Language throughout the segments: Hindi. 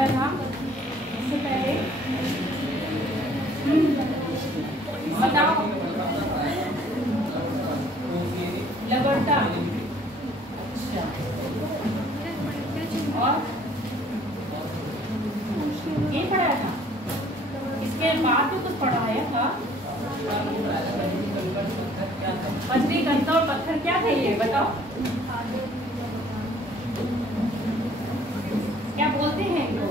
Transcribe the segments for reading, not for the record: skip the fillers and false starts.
पढ़ाया था इससे पहले? बताओ। लगड़ता। अच्छा, और ये पढ़ाया था? इसके बाद तो कुछ पढ़ाया था? बजरी, कंकर और पत्थर क्या थे ये बताओ? क्या बोलते हैं इनको?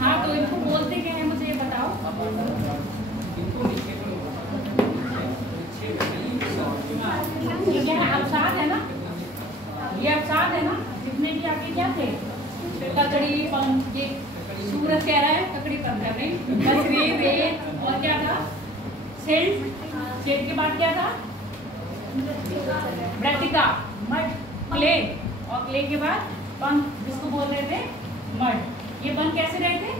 हाँ, तो इनको बोलते क्या है मुझे ये बताओ? ये क्या है? अवसाद है ना? ये अवसाद है ना? जितने भी आपके क्या थे? ककड़ी, पंख, ये सूरज कह रहा है ककड़ी पंख नहीं, बजरी, रेत और क्या था? सिल्ट। सिल्ट के बाद क्या था? मृतिका, मड, क्ले, और क्ले के बाद पंख, जिसको बोल रहे थे मड। ये बन कैसे रहे थे?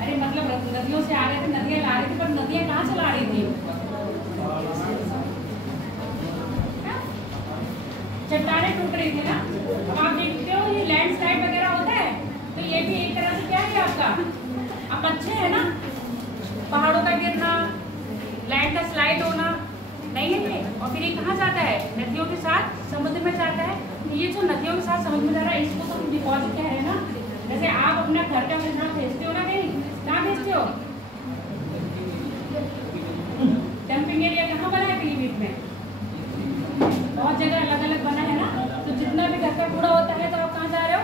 अरे मतलब नदियों से आ रहे थे, नदियां ला रही थी, पर नदियां कहाँ से ला रही थी? चट्टाने टूट रही थी ना। अब आप देखते हो ये लैंडस्लाइड वगैरह होता है, तो ये भी एक तरह से क्या है आपका? अब अच्छे है ना? पहाड़ों का गिरना, लैंड का स्लाइड होना नहीं है ये। और फिर ये कहाँ जाता है? नदियों के साथ समुद्र में जाता है। ये जो नदियों के साथ समुद्र में जा रहा है, इसको तो हम डिपॉजिट कह रहे हैं ना। जैसे आप अपना घर का कचरा भेजते हो ना कहीं, कहाँ भेजते हो? डंपिंग एरिया कहाँ बना है पीलीभीत में? बहुत जगह अलग अलग बना है ना। तो जितना भी घर का कूड़ा होता है तो आप कहाँ जा रहे हो?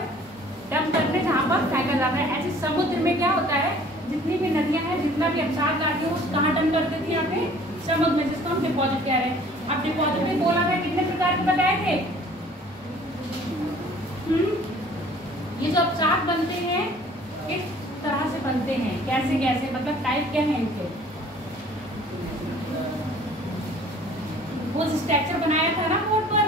डंप करने, जहाँ पर फेंका जाता है। ऐसे समुद्र में क्या होता है? जितनी भी नदियां हैं, जितना भी अवसाद लाती है, वो कहाँ डंप कर देती है? यहाँ पे समुद्र में, जिसको हम डिपॉजिट कह रहे हैं। अब डिपॉजिट में बोला है कितने प्रकार के बताए थे? ये जो अवसाद बनते हैं किस तरह से बनते हैं? कैसे कैसे, मतलब टाइप क्या है इनके? वो स्ट्रक्चर बनाया था ना बोर्ड पर,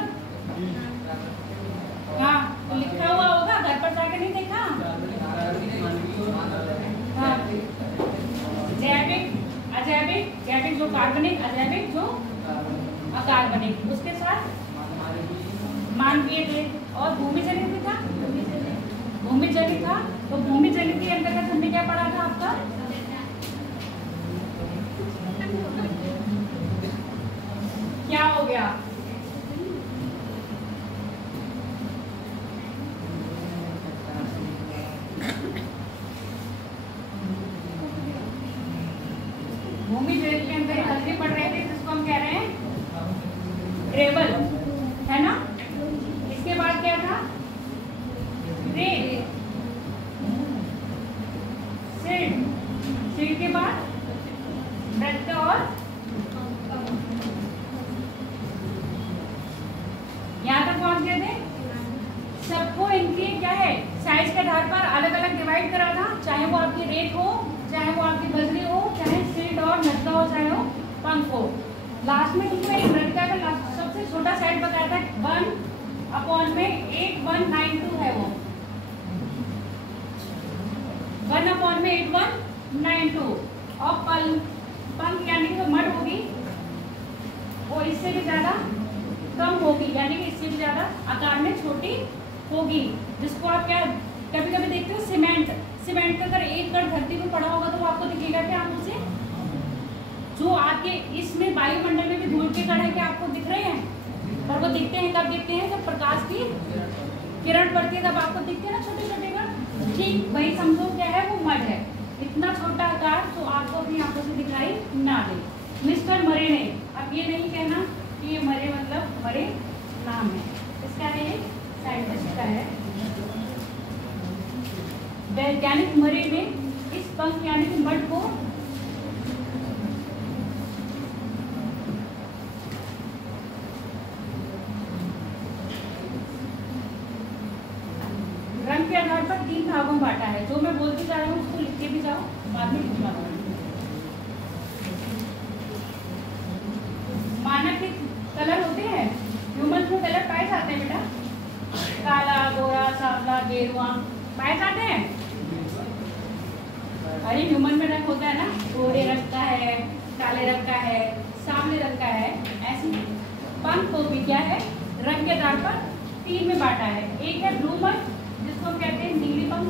हाँ, तो लिखा हुआ होगा, घर पर जाकर नहीं देखा? हाँ, जैविक, अजैविक, जैविक जो कार्बनिक, अजैविक जो अकार्बनिक, उसके साथ मानवीय थे, और भूमिजनित भी था। भूमिजनित था, तो भूमिजनित के अंतर्गत हमने क्या पढ़ा था आपका? क्या हो गया? भूमिजनित के अंतर्गत हम पढ़ रहे थे, जिसको हम कह रहे हैं ग्रेवल, है ना? इसके बाद क्या था? रेत, सिल्ट, सिल्ट के बाद मृतिका और यहाँ तक पहुंच गए थे। सबको इनकी क्या है? साइज के आधार पर अलग अलग डिवाइड करा था, चाहे वो आपकी रेत हो, चाहे वो आपकी बजरी हो, चाहे सिल्ट और मृतिका हो, चाहे वो पंख हो। लास्ट में तुमको एक मृतिका का सबसे छोटा साइज बताया था, 1/8192 है वो, 1/8192। और पंख यानी कि जो मड होगी वो इससे भी ज्यादा कम होगी, यानी कि इससे भी ज्यादा आकार में छोटी होगी, जिसको आप क्या कभी कभी देखते हो? सीमेंट, सीमेंट का अगर एक कण धरती में पड़ा होगा तो वो आपको दिखेगा क्या? आप उसे जो आपके इसमें वायुमंडल में भी धूल के कण है, क्या आपको दिख रहे हैं? पर वो दिखते हैं कब दिखते हैं? जब प्रकाश की किरण पड़ती है तब आपको दिखते हैं ना छोटे छोटे कण। ठीक वही समझो क्या है? वो मड है, इतना छोटा आकार जो आपको अपनी आंखों से दिखाई ना दे। मिस्टर मरे ने, अब ये नहीं कहना कि ये मरे मतलब मरे नाम है इसका, है ये साइंटिस्ट का है। वैज्ञानिक मरे ने इस पंख यानी कि मड को रंग के आधार पर 3 भागों में बांटा है। जो मैं बोलती जा रहा हूँ उसको लिख के भी जाओ, बाद में लिखवा दो। मानव के कलर होते हैं, ह्यूमन में कलर पाए जाते हैं बेटा, काला, गोरा, सांवला, गेरुआ पाए जाते हैं। अरे ह्यूमन में रंग होता है ना, गोरे रंग का है, काले रंग का है, सांवले रंग का है। ऐसे पंख को भी क्या है, रंग के आधार पर 3 में बांटा है। एक है ब्लू मड, जिसको हम कहते हैं नीली पंख।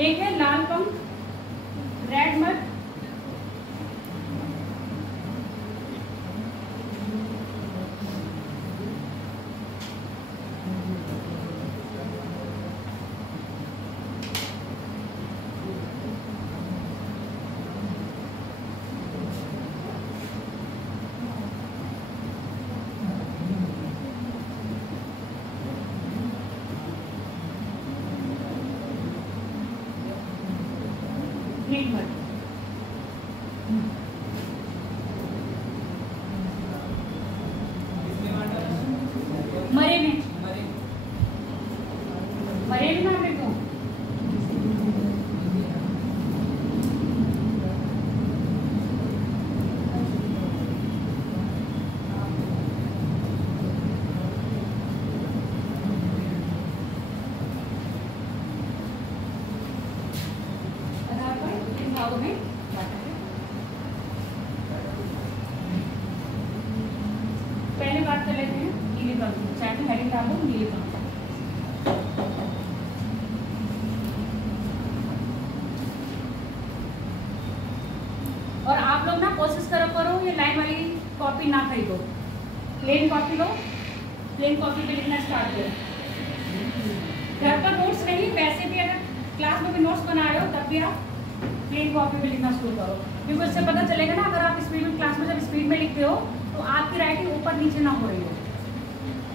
एक है लाल पंख, रेड मड। Green mud. मरे में नाम लिखो। में पहले बात कर लेते हैं नीले पंख। चाहे तो हेडिंग डालो नीले पंख। और आप लोग ना कोशिश करो ये लाइन वाली कॉपी ना खरीदो, प्लेन कॉपी लो, प्लेन कॉपी पे लिखना स्टार्ट करो। घर पर नोट्स नहीं, वैसे भी अगर क्लास में भी नोट्स बना रहे हो तब भी आप प्लेन कॉपी पे लिखना शुरू करो, क्योंकि उससे पता चलेगा ना, अगर आप स्पीड में क्लास में जब स्पीड में लिखते हो तो आपकी राइटिंग ऊपर नीचे ना हो रही हो।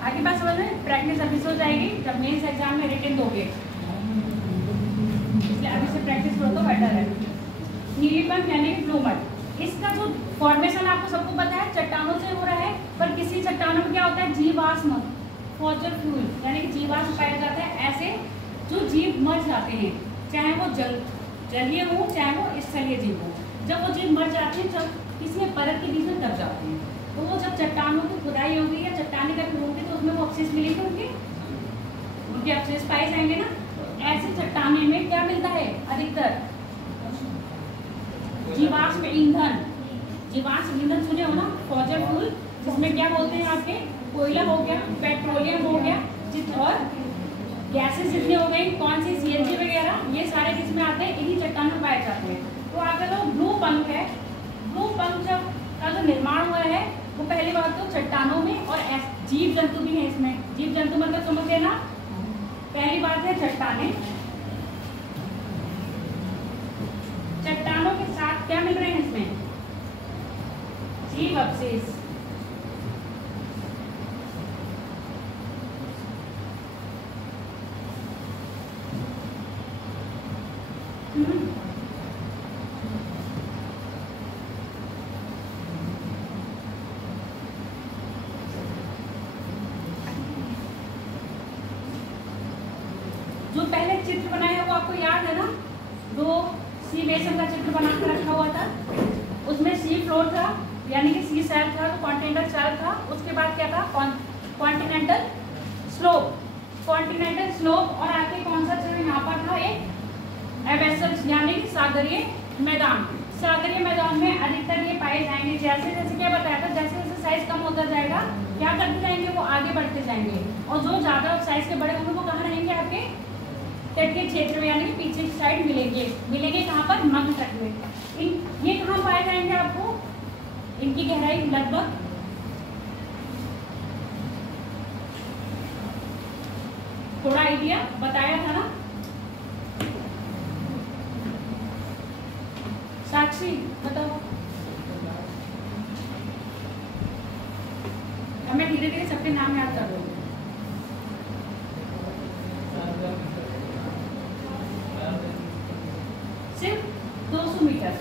आगे बात समझ में, प्रैक्टिस अभी से हो जाएगी जब मेंस एग्जाम में रिटन दोगे, इसलिए अभी से प्रैक्टिस करो तो बेटर है। नीली पंख यानी ब्लू मड, इसका जो फॉर्मेशन आपको सबको पता है, चट्टानों से हो रहा है। पर किसी चट्टानों में क्या होता है, जीवाश्म, फॉस्फर फ्यूल यानी कि जीवाश्म पाए जाते हैं। ऐसे जो जीव मर जाते हैं, चाहे वो जलीय हो चाहे वो स्थलीय जीव हो, जब वो जीव मर जाते हैं, जब किसी परत के बीच में दब जाते हैं, तो वो जब चट्टानों की खुदाई होगी या चट्टाने का होंगे तो उसमें वो अवशेष मिलेंगे, उनके अवशेष पाए जाएंगे ना। तो ऐसे चट्टाने में क्या मिलता है, अधिकतर जीवाश्म ईंधन। जीवाश्म ईंधन सुने हो ना, फॉस्फर फ्यूल, जिसमें क्या बोलते हैं आपके, कोयला हो गया, पेट्रोलियम हो गया, और गैसेस जितनी हो गई, कौन सी सीएनजी वगैरह, ये सारे जिसमें आते हैं इन्हीं चट्टानों में पाए जाते हैं। तो अगर वो ब्लू पंख है, ब्लू पंख जब का जो निर्माण हुआ है वो पहली बात तो चट्टानों में, और जीव जंतु भी है इसमें। जीव जंतु मतलब समझते ना, पहली बात है चट्टाने, चट्टानों के साथ क्या मिल रहे हैं इसमें, जीव अवशेष। जो पहले चित्र बनाया वो आपको याद है ना, जो सी बेसन का चित्र बना कर रखा हुआ था, उसमें सी फ्लोर था यानी कि सी सैल था, तो कॉन्टिनेंटल सैल था। उसके बाद क्या था, कॉन्टिनेंटल स्लोप, कॉन्टिनेंटल स्लोप, और आगे कौन सा चित्र यहाँ पर था, एक एबेसस यानी कि सागरीय मैदान। सागरीय मैदान में अधिकतर ये पाए जाएंगे। जैसे जैसे क्या बताया था, जैसे जैसे साइज कम होता जाएगा, क्या करते जाएंगे, वो आगे बढ़ते जाएंगे, और जो ज़्यादा साइज के बड़े होंगे वो कहाँ रहेंगे, आपके तट के क्षेत्र में, यानी कि पीछे की साइड मिलेंगे कहाँ पर, मध्य तट में। ये कहाँ पाए जाएंगे आपको, इनकी गहराई लगभग थोड़ा आइडिया बताया था ना, साक्षी बताओ। अब मैं धीरे धीरे सबके नाम याद कर लूँगी। सिर्फ 200 मीटर,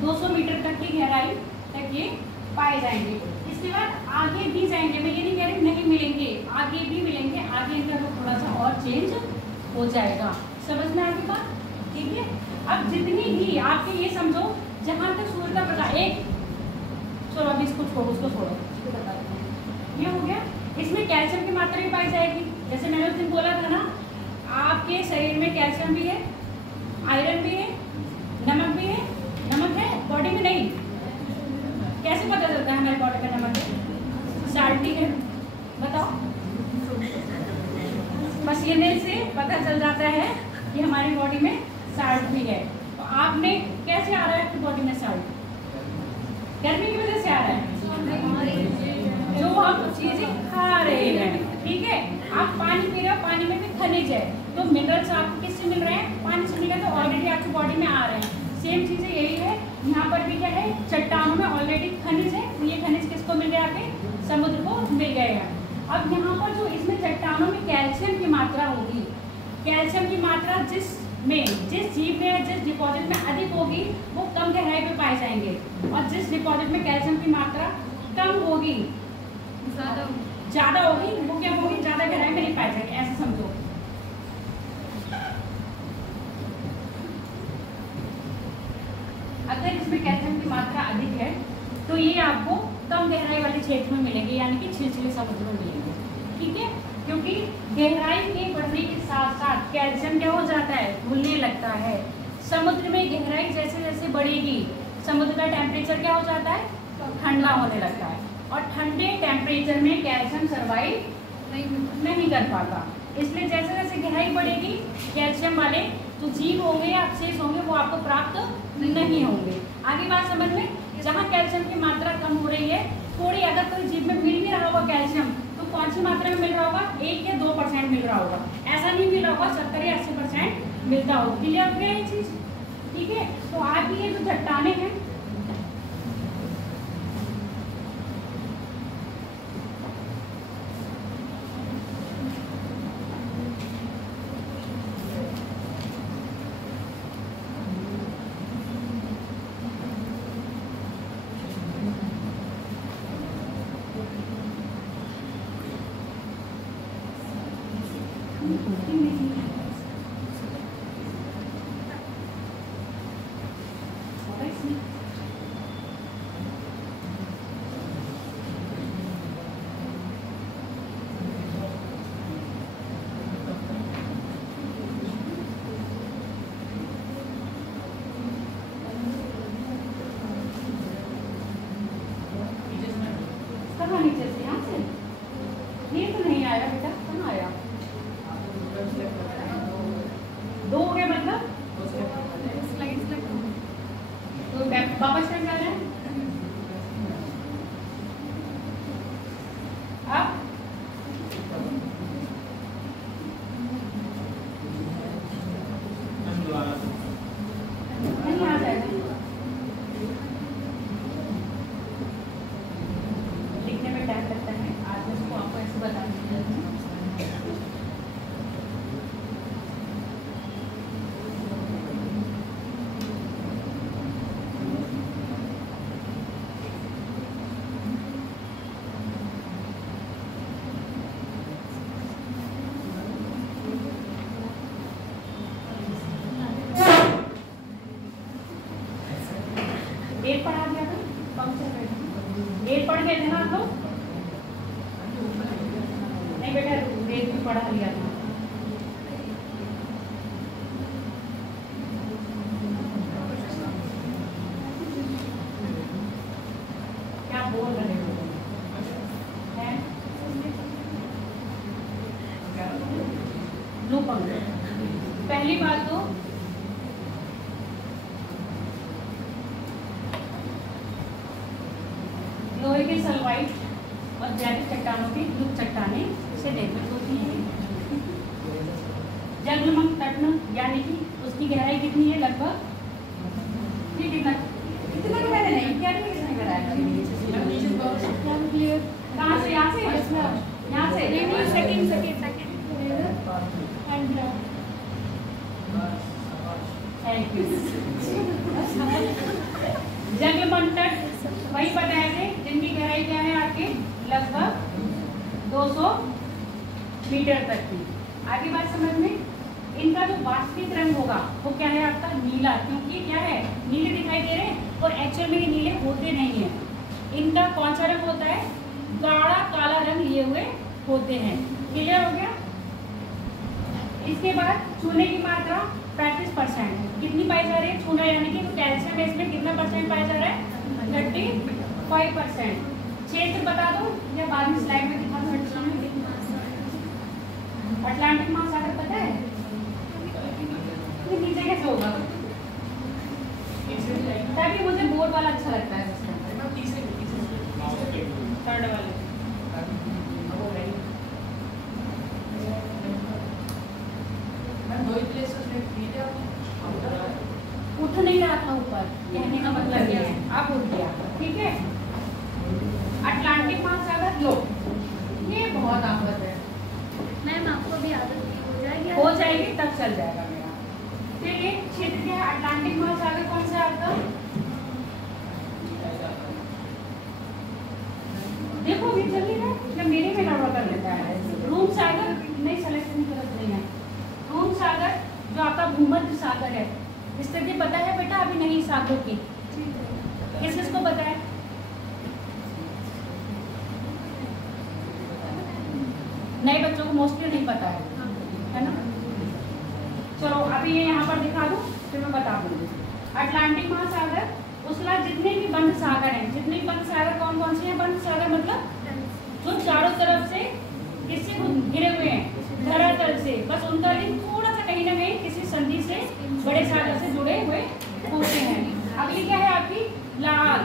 200 मीटर तक की गहराई तक ये पाए जाएंगे। इसके बाद आगे भी जाएंगे, मैं ये नहीं कह रही नहीं मिलेंगे, आगे भी मिलेंगे, आगे इनका तो थोड़ा सा और चेंज हो जाएगा। समझ में आपकी बात, ठीक है। अब जितनी भी आपके ये समझो, जहाँ तक सूर्य का प्रकाश, एक चलो अभी इसको छोड़ो, उसको छोड़ो, इसको बता दो। ये हो गया। इसमें कैल्शियम की मात्रा भी पाई जाएगी। जैसे मैंने उस दिन बोला था ना, आपके शरीर में कैल्शियम भी है, आयरन भी है, नमक भी है। नमक है बॉडी में? नहीं। कैसे पता चलता है हमारी बॉडी में नमक है? साल्टी है। बताओ। पसीने से पता चल जाता है कि हमारी बॉडी में साल्ट भी है। तो आपने कैसे आ रहा है आपकी बॉडी में साल्ट? गर्मी की वजह से आ रहा है, जो हम चीजें खा रहे हैं। ठीक है, आप पानी पी रहे हो, पानी में भी खनिज है, तो मिनरल्स आपको किससे मिल रहे हैं? पानी से मिल रहे हैं, तो ऑलरेडी आपकी बॉडी में आ रहे हैं। सेम चीजें यही है, यहाँ पर भी क्या है, चट्टानों में ऑलरेडी खनिज है। तो ये खनिज किसको मिल रहे हैं? आपके समुद्र को मिल गए हैं। अब यहाँ पर जो इसमें चट्टानों में कैल्शियम की मात्रा होगी, कैल्शियम की मात्रा जिस जीव में, जिस डिपॉजिट में अधिक होगी, वो कम गहराई पे पाए जाएंगे, और जिस डिपॉजिट में कैल्शियम की मात्रा कम होगी, ज्यादा होगी, वो क्या होगी? ज्यादा गहराई में नहीं पाए जाएंगे। ऐसे समझो। अगर इसमें कैल्शियम की मात्रा अधिक है तो ये आपको कम गहराई वाले क्षेत्र में मिलेंगे, यानी कि छिछले समुद्र में मिलेंगे। ठीक है, क्योंकि गहराई के बढ़ने के साथ साथ कैल्शियम क्या हो जाता है? घुलने लगता है। समुद्र में गहराई जैसे जैसे बढ़ेगी, समुद्र का टेम्परेचर क्या हो जाता है? ठंडा होने लगता है, और ठंडे टेम्परेचर में कैल्शियम सर्वाइव नहीं कर पाता। इसलिए जैसे जैसे गहराई बढ़ेगी, कैल्शियम वाले जो जीव होंगे या अवशेष होंगे वो आपको प्राप्त नहीं होंगे। आगे बात समझ में? जहाँ कैल्शियम की मात्रा कम हो रही है, थोड़ी अगर कोई जीव में मिल भी रहा होगा कैल्शियम, तो कौन सी मात्रा में मिल रहा होगा? 1 या 2% मिल रहा होगा। ऐसा नहीं मिल रहा होगा 70 या 80% मिलता होगा। क्लियर हो गया ये चीज? ठीक है, तो आपकी ये जो चट्टाने हैं, नीचे से, यहाँ से ये तो नहीं आया बेटा, कहाँ आया? 2 हो गया मतलब? तो वापस क्या कर रहे हैं? अब नहीं आ जाएगा, लिखने में टाइम लगता है। आज मैं इसको आपको ऐसे बता दूँगी। डेट पढ़ा दिया था, कम से डेट पढ़ गए थे ना आप लोग? नहीं बेटा, डेट भी पढ़ा लिया था। क्या बोल रहे हो? लो पंख। पहली बात तो लोहे के सल्फाइड और जैविक चट्टानों की लुप्त चट्टाने से निर्मित होती हैं। जलमग्न तटन यानी कि उसकी गहराई कितनी है? लगभग कितना तो मैंने नहीं क्या किसने कराया? कहाँ से? यहाँ से? यहाँ से? Second thank you. जलमग्न तट वही बताए थे जिनकी गहराई क्या है आपके? लगभग 200 मीटर तक की। आगे बात समझ में? इनका जो वास्तविक रंग होगा वो क्या है आपका? नीला, क्योंकि क्या है? नीले दिखाई दे रहे हैं, और एक्चुअल में ये नीले होते नहीं है। इनका कौन सा रंग होता है? गाढ़ा काला रंग लिए हुए होते हैं। क्लियर हो गया? इसके बाद चूने की मात्रा 35% कितनी पाई जा रही है? चूना यानी कि कैल्शियम इसमें कितना परसेंट पाया जा रहा है? 35%। क्षेत्र बता दो या बाद में स्लाइड में दिखा दो। अटलांटिक महासागर पता है? ये नीचे कैसे होगा? तभी मुझे बोर्ड वाला अच्छा लगता है। थर्ड वाले उठ नहीं रहा था ऊपर, कहने का मतलब ये है। अब उठ गया, ठीक है। अटलांटिक महासागर लो, ये बहुत आफत है। मैम आपको भी आदत हो जाएगी तब चल जाएगा मेरा। फिर ये क्षेत्र क्या है? अटलांटिक महासागर कौन सा आपका? देखो ये चल नहीं रहा है, मेरे में गड़बड़ कर लेता है। रूम सागर नहीं, सिलेक्शन की तरफ नहीं है। रूम सागर जो आपका भूमध्य सागर है, स्थिति पता है बेटा? अभी नहीं सागरों की किस किसको पता है? नए बच्चों को मोस्टली नहीं पता है ना? चलो अभी ये यहाँ पर दिखा दूँ फिर मैं बता दूँगी। अटलांटिक महासागर, उसके बाद जितने भी बंद सागर हैं, जितने भी बंद सागर कौन कौन से हैं? बंद सागर मतलब जो चारों तरफ से किससे घिरे हुए हैं? धरातल से। बस उनका लिंक थोड़ा सा कहीं ना कहीं किसी संधि से बड़े सागर से जुड़े हुए होते हैं। अगली क्या है आपकी? लाल।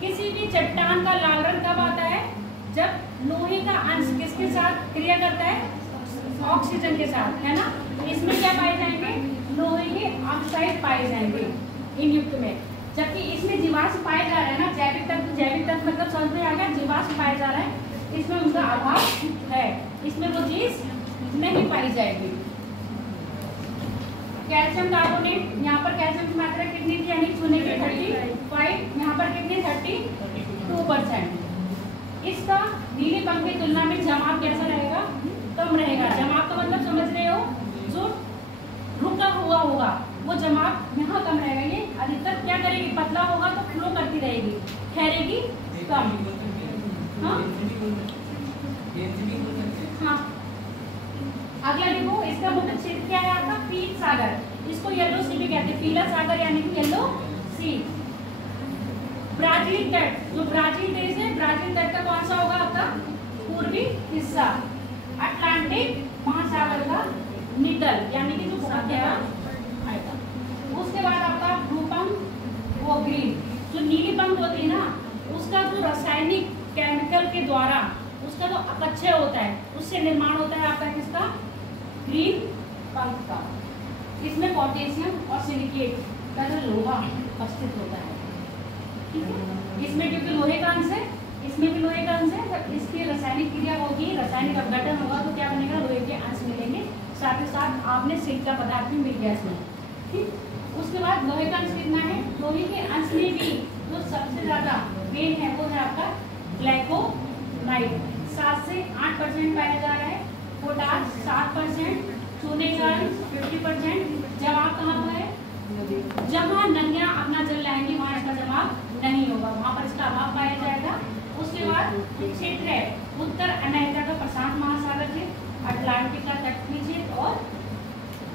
किसी भी चट्टान का लाल रंग कब आता है? जब लोहे का अंश किसके साथ क्रिया करता है? ऑक्सीजन के साथ, है ना? इसमें क्या पाए जाएंगे? लोहे के ऑक्साइड पाए जाएंगे इन युक्त में। जबकि इसमें जीवाश्म पाए जा रहे हैं ना, जैविक तत्व मतलब समझ में आ गया, जीवाश्म पाया जा रहा है, इसमें उनका अभाव है, इसमें वो चीज नहीं पाई जाएगी। कैल्शियम कार्बोनेट, यहाँ पर कैल्शियम की मात्रा कितनी थी? यानी चूने की 35, यहाँ पर कितनी? 32%। इसका नीले पंख की तुलना में जमाव कैसा रहेगा? कम रहेगा। जमाव का मतलब समझ रहे हो? जो रुका हुआ होगा वो जमाव यहाँ कम रहेगा। ये अधिकतर क्या करेगी? पतला होगा तो फ्लो करती रहेगी, ठहरेगी कम। हाँ हाँ। अगला देखो, इसका मुख्य क्षेत्र क्या है आपका? पीत सागर। इसको येलो सी भी कहते हैं, पीला सागर यानी कि येलो सी। ब्राजील तट, जो ब्राजील देश है, ब्राजील तट का कौन सा होगा आपका? पूर्वी हिस्सा। अटलांटिक महासागर का निडल यानी कि जो बहुत गहरा आएगा। उसके बाद आपका ब्लू पंख, वो ग्रीन। जो नीली पंख होती है ना, उसका जो रासायनिक केमिकल के द्वारा उसका जो अपक्षय होता है, उससे निर्माण होता है आपका किसका? ग्रीन पंख का। इसमें पोटेशियम और सिलिकेट का जो लोहा उपस्थित होता है, ठीक है। इसमें क्योंकि लोहे का अंश है, इसमें भी लोहे का अंश है, जब इसकी रासायनिक क्रिया होगी, रासायनिक अपघटन होगा तो क्या बनेगा? लोहे के अंश मिलेंगे। साथ ही साथ आपने सिल्क का पदार्थ भी मिल गया इसमें, ठीक। उसके बाद लोहे का अंश कितना है? लोहे के अंश में भी जो सबसे ज्यादा मेन है वो है आपका ग्लाइकोनाइट, 7 से 8% पाया जा रहा है। पोटाश 7%, चूने का 50%। जमाव कहाँ पर है? जहाँ नदियाँ अपना जल लाएंगी वहाँ इसका जमाव नहीं होगा, वहाँ पर इसका अभाव पाया जाएगा। उसके बाद क्षेत्र है उत्तर अमेरिका का प्रशांत महासागर क्षेत्र, अटलांटिक का तटीय क्षेत्र और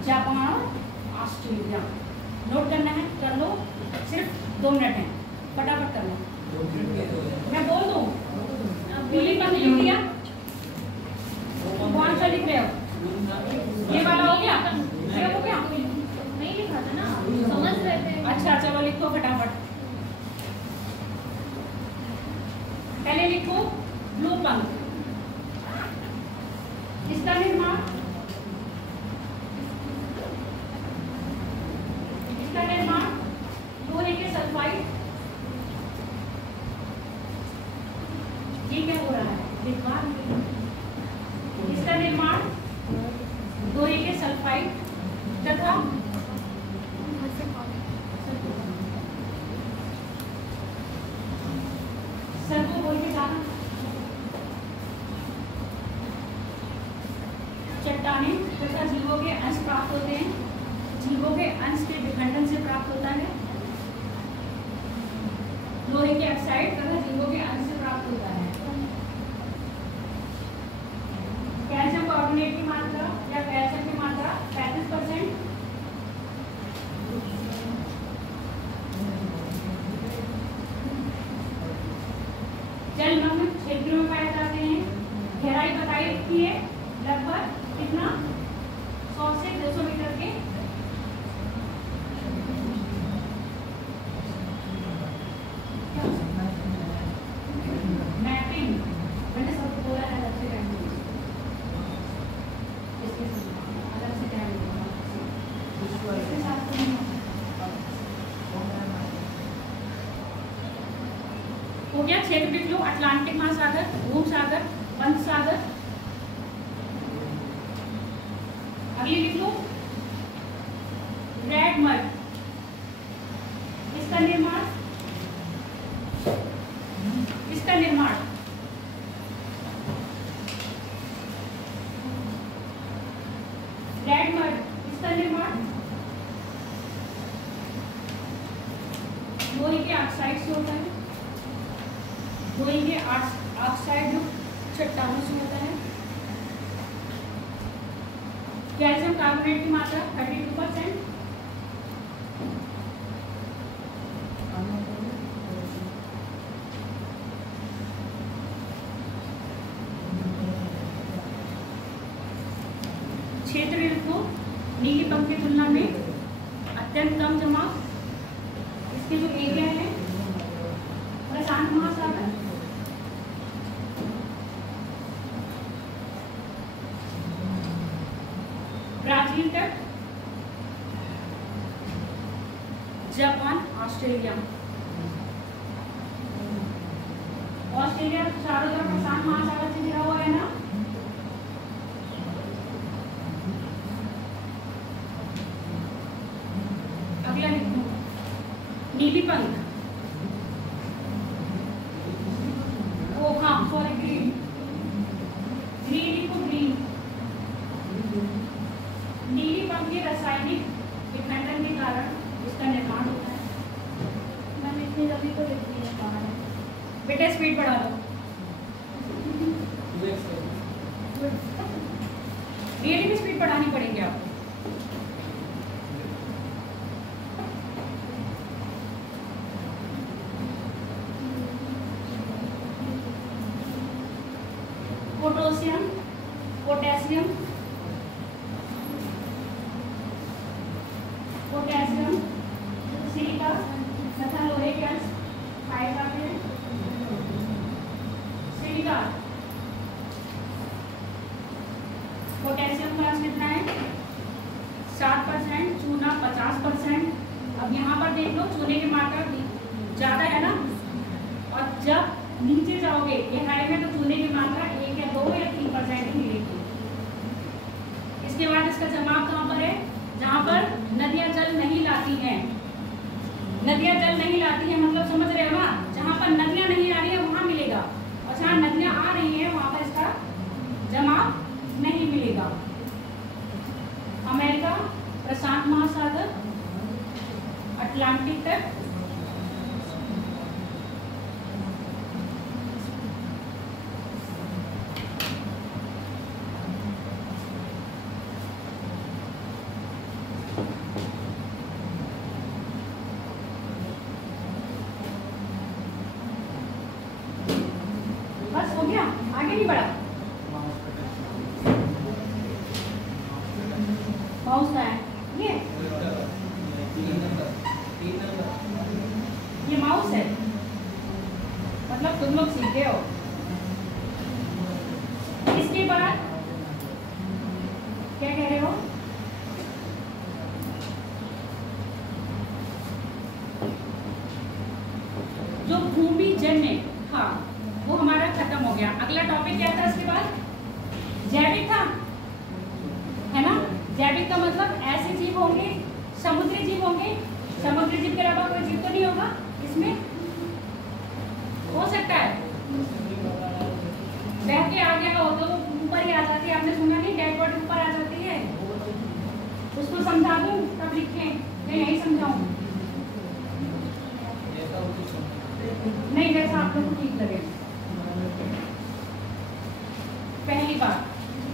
जापान और ऑस्ट्रेलिया। नोट करना है, कर लो, सिर्फ 2 मिनट है, फटाफट कर लो। मैं बोल दूँ? पीली पंख लिख दिया, कौन सा लिख रहे हो? ये वाला हो गया? ये हो गया? नहीं लिखा था ना, समझ रहे थे। अच्छा चलो लिखो फटाफट। पहले लिखो ब्लू पंख। इसका निर्माण लोहे के सल्फाइड, ये क्या हो रहा है? इसका निर्माण लोहे के सल्फाइड तथा सर्वो बोल के जाना चट्टानें तथा जीवों के अंश प्राप्त होते हैं। जीवों के अंश के विखंडन से प्राप्त होता है। लोहे के ऑक्साइड तथा जिंको के अंश से प्राप्त होता है। कैल्शियम कार्बोनेट की मात्रा या कैल्शियम की मात्रा 35%। जलमग्न क्षेत्रों में पाए जाते हैं। गहराई बताई रखी है लगभग कितना 100 से 200 मीटर के मैपिंग मैंने सब बोला है अलग से अलग से इसके साथ हो गया। क्षेत्र लिख लो, अटलांटिक महासागर, भूम सागर, बंद सागर। अगली लिख लो रेड मड। इसका निर्माण रेड मड इसका निर्माण लोहे के ऑक्साइड से होता है। लोहे के ऑक्साइड चट्टानों से होता है। कैल्शियम कार्बोनेट की मात्रा 32%। क्षेत्र लिखो, नीली पंख की तुलना में अत्यंत कम जमाव। इसके जो एरिया है प्रशांत महासागर, ब्राजील तट, जापान, ऑस्ट्रेलिया। ऑस्ट्रेलिया चारों तरफ प्रशांत महासागर से घिरा हुआ है ना। अगला लिखो नीली पंख, ग्रीन लिखो, ग्रीन। नीली पंख के रासायनिक विखंडन के कारण इसका निर्माण होता है। मैंने इतनी जल्दी तो लिख दिया है बेटा, स्पीड बढ़ा लो। रियली में स्पीड बढ़ानी पड़ेगी आपको। पोटेशियम, पोटेशियम, पोटेशियम, सिलिका तथा लोहे के अंश पाए जाते हैं। सिलिका, पोटेशियम का अंश कितना है 7%, चूना 50%। अब यहाँ पर देख लो चूने की मात्रा ज़्यादा है ना, और जब नीचे जाओगे गहराई में तो चूने की मात्रा 1 या 2 या 3% ही मिलेगी। इसके बाद इसका जमाव कहाँ पर है, जहाँ पर नदियाँ जल नहीं लाती हैं। नदियाँ जल नहीं लाती हैं मतलब समझ रहे हो ना, जहाँ पर नदियाँ नहीं आ रही है वहाँ मिलेगा, और जहाँ नदियाँ आ रही है वहाँ पर इसका जमाव नहीं मिलेगा। अमेरिका, प्रशांत महासागर, अटलांटिक तट, बस हो गया, आगे नहीं बढ़ा। माउस है ये माउस है, मतलब तुम लोग सीख गए हो। इसके बाद क्या कह रहे हो, जो भूमि जन्य था वो हमारा खत्म हो गया। अगला टॉपिक क्या था इसके बाद, जैविक था, है ना। जैविक का मतलब ऐसे जीव होंगे, समुद्री जीव होंगे। समुद्री जीव के अलावा कोई जीव तो नहीं होगा इसमें, हो सकता है बह के आ गया हो तो ऊपर ही आ जाती है। आपने सुना नहीं डेड बॉडी ऊपर आ जाती है, उसको समझा दूं तब लिखें, मैं यही समझाऊं। जैसा आप लोग को ठीक लगे। पहली बात,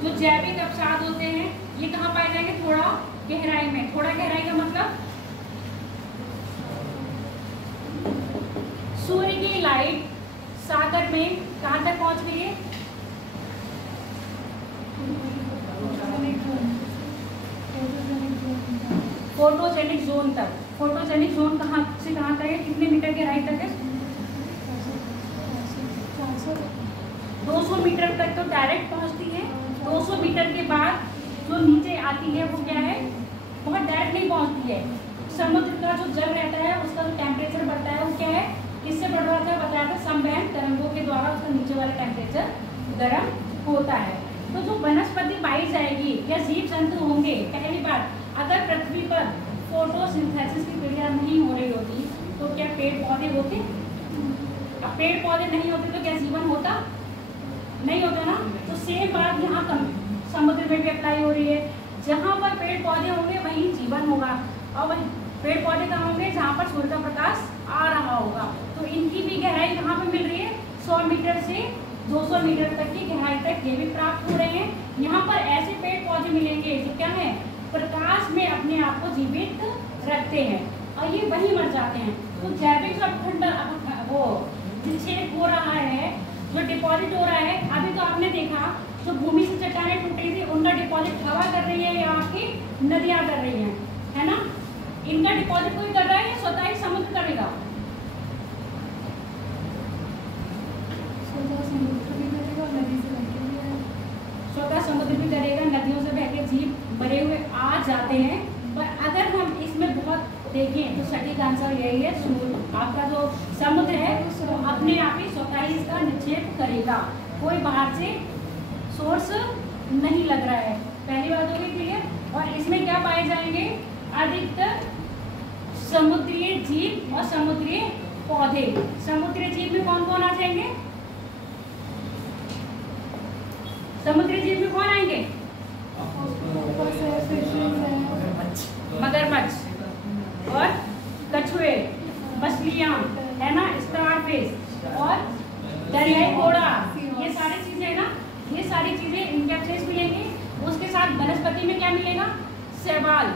जो जैविक अवसाद होते हैं ये कहाँ पाए जाएंगे? थोड़ा गहराई में। थोड़ा गहराई का मतलब सूर्य की लाइट सागर में कहाँ तक पहुंच गई है? फोटोजेनिक जोन तक। फोटोजेनिक जोन कहाँ से कहाँ तक है? कितने मीटर गहराई तक है? 200 मीटर तक तो डायरेक्ट पहुंचती है। 200 मीटर के बाद जो नीचे आती है वो क्या है? बहुत डायरेक्ट नहीं पहुंचती है। समुद्र का जो जल रहता है उसका जो टेम्परेचर बढ़ता है वो क्या है? किससे बढ़ रहा था? बताया था समवहन तरंगों के द्वारा उसका नीचे वाला टेम्परेचर गर्म होता है। तो जो वनस्पति पाई जाएगी या जीव जंतु होंगे, पहली बात, अगर पृथ्वी पर फोटोसिंथेसिस की क्रिया नहीं हो रही होती तो क्या पेड़ पौधे होते? अब पेड़ पौधे नहीं होते तो क्या जीवन होता? नहीं होता ना। तो सेम बात यहाँ समुद्र में भी अप्लाई हो रही है। जहाँ पर पेड़ पौधे होंगे वहीं जीवन होगा, और वही पेड़ पौधे कहाँ होंगे? जहाँ पर सूर्य का प्रकाश आ रहा होगा। तो इनकी भी गहराई कहाँ पे मिल रही है? 100 मीटर से 200 मीटर तक की गहराई तक ये भी प्राप्त हो रहे हैं। यहाँ पर ऐसे पेड़ पौधे मिलेंगे जो क्या है? प्रकाश में अपने आप को जीवित रखते हैं और ये वहीं मर जाते हैं। तो जैविक अपखंड वो निक्षेप हो रहा है, जो डिपॉजिट हो रहा है, अभी तो आपने देखा जो भूमि से चट्टानें टूटी थी उनका डिपॉजिट हवा कर रही है या आपकी नदियाँ कर रही हैं, है ना। इनका डिपॉजिट कोई कर रहा है या स्वतः ही समुद्र करेगा? स्वतः समुद्र भी करेगा, नदियों से बह के जीव मरे हुए आ जाते हैं। पर अगर हम इसमें बहुत देखें तो सटीक आंसर यही है, आपका जो समुद्र है तो अपने आप ही स्वतः ही इसका निक्षेप करेगा, कोई बाहर से सोर्स नहीं लग रहा है। पहली बात होगी क्लियर। और इसमें क्या पाए जाएंगे? अधिकतर समुद्रीय जीव और समुद्रीय पौधे। समुद्री जीव में कौन कौन आ जाएंगे? समुद्री जीव में कौन आएंगे? मगरमच्छ और कछुए, मछलियाँ, है ना, स्टारफिश और दरियाई घोड़ा, ये सारी चीजें ना, ये सारी चीजें इनकैप्सुलेट मिलेंगी। उसके साथ वनस्पति में क्या मिलेगा? शैवाल।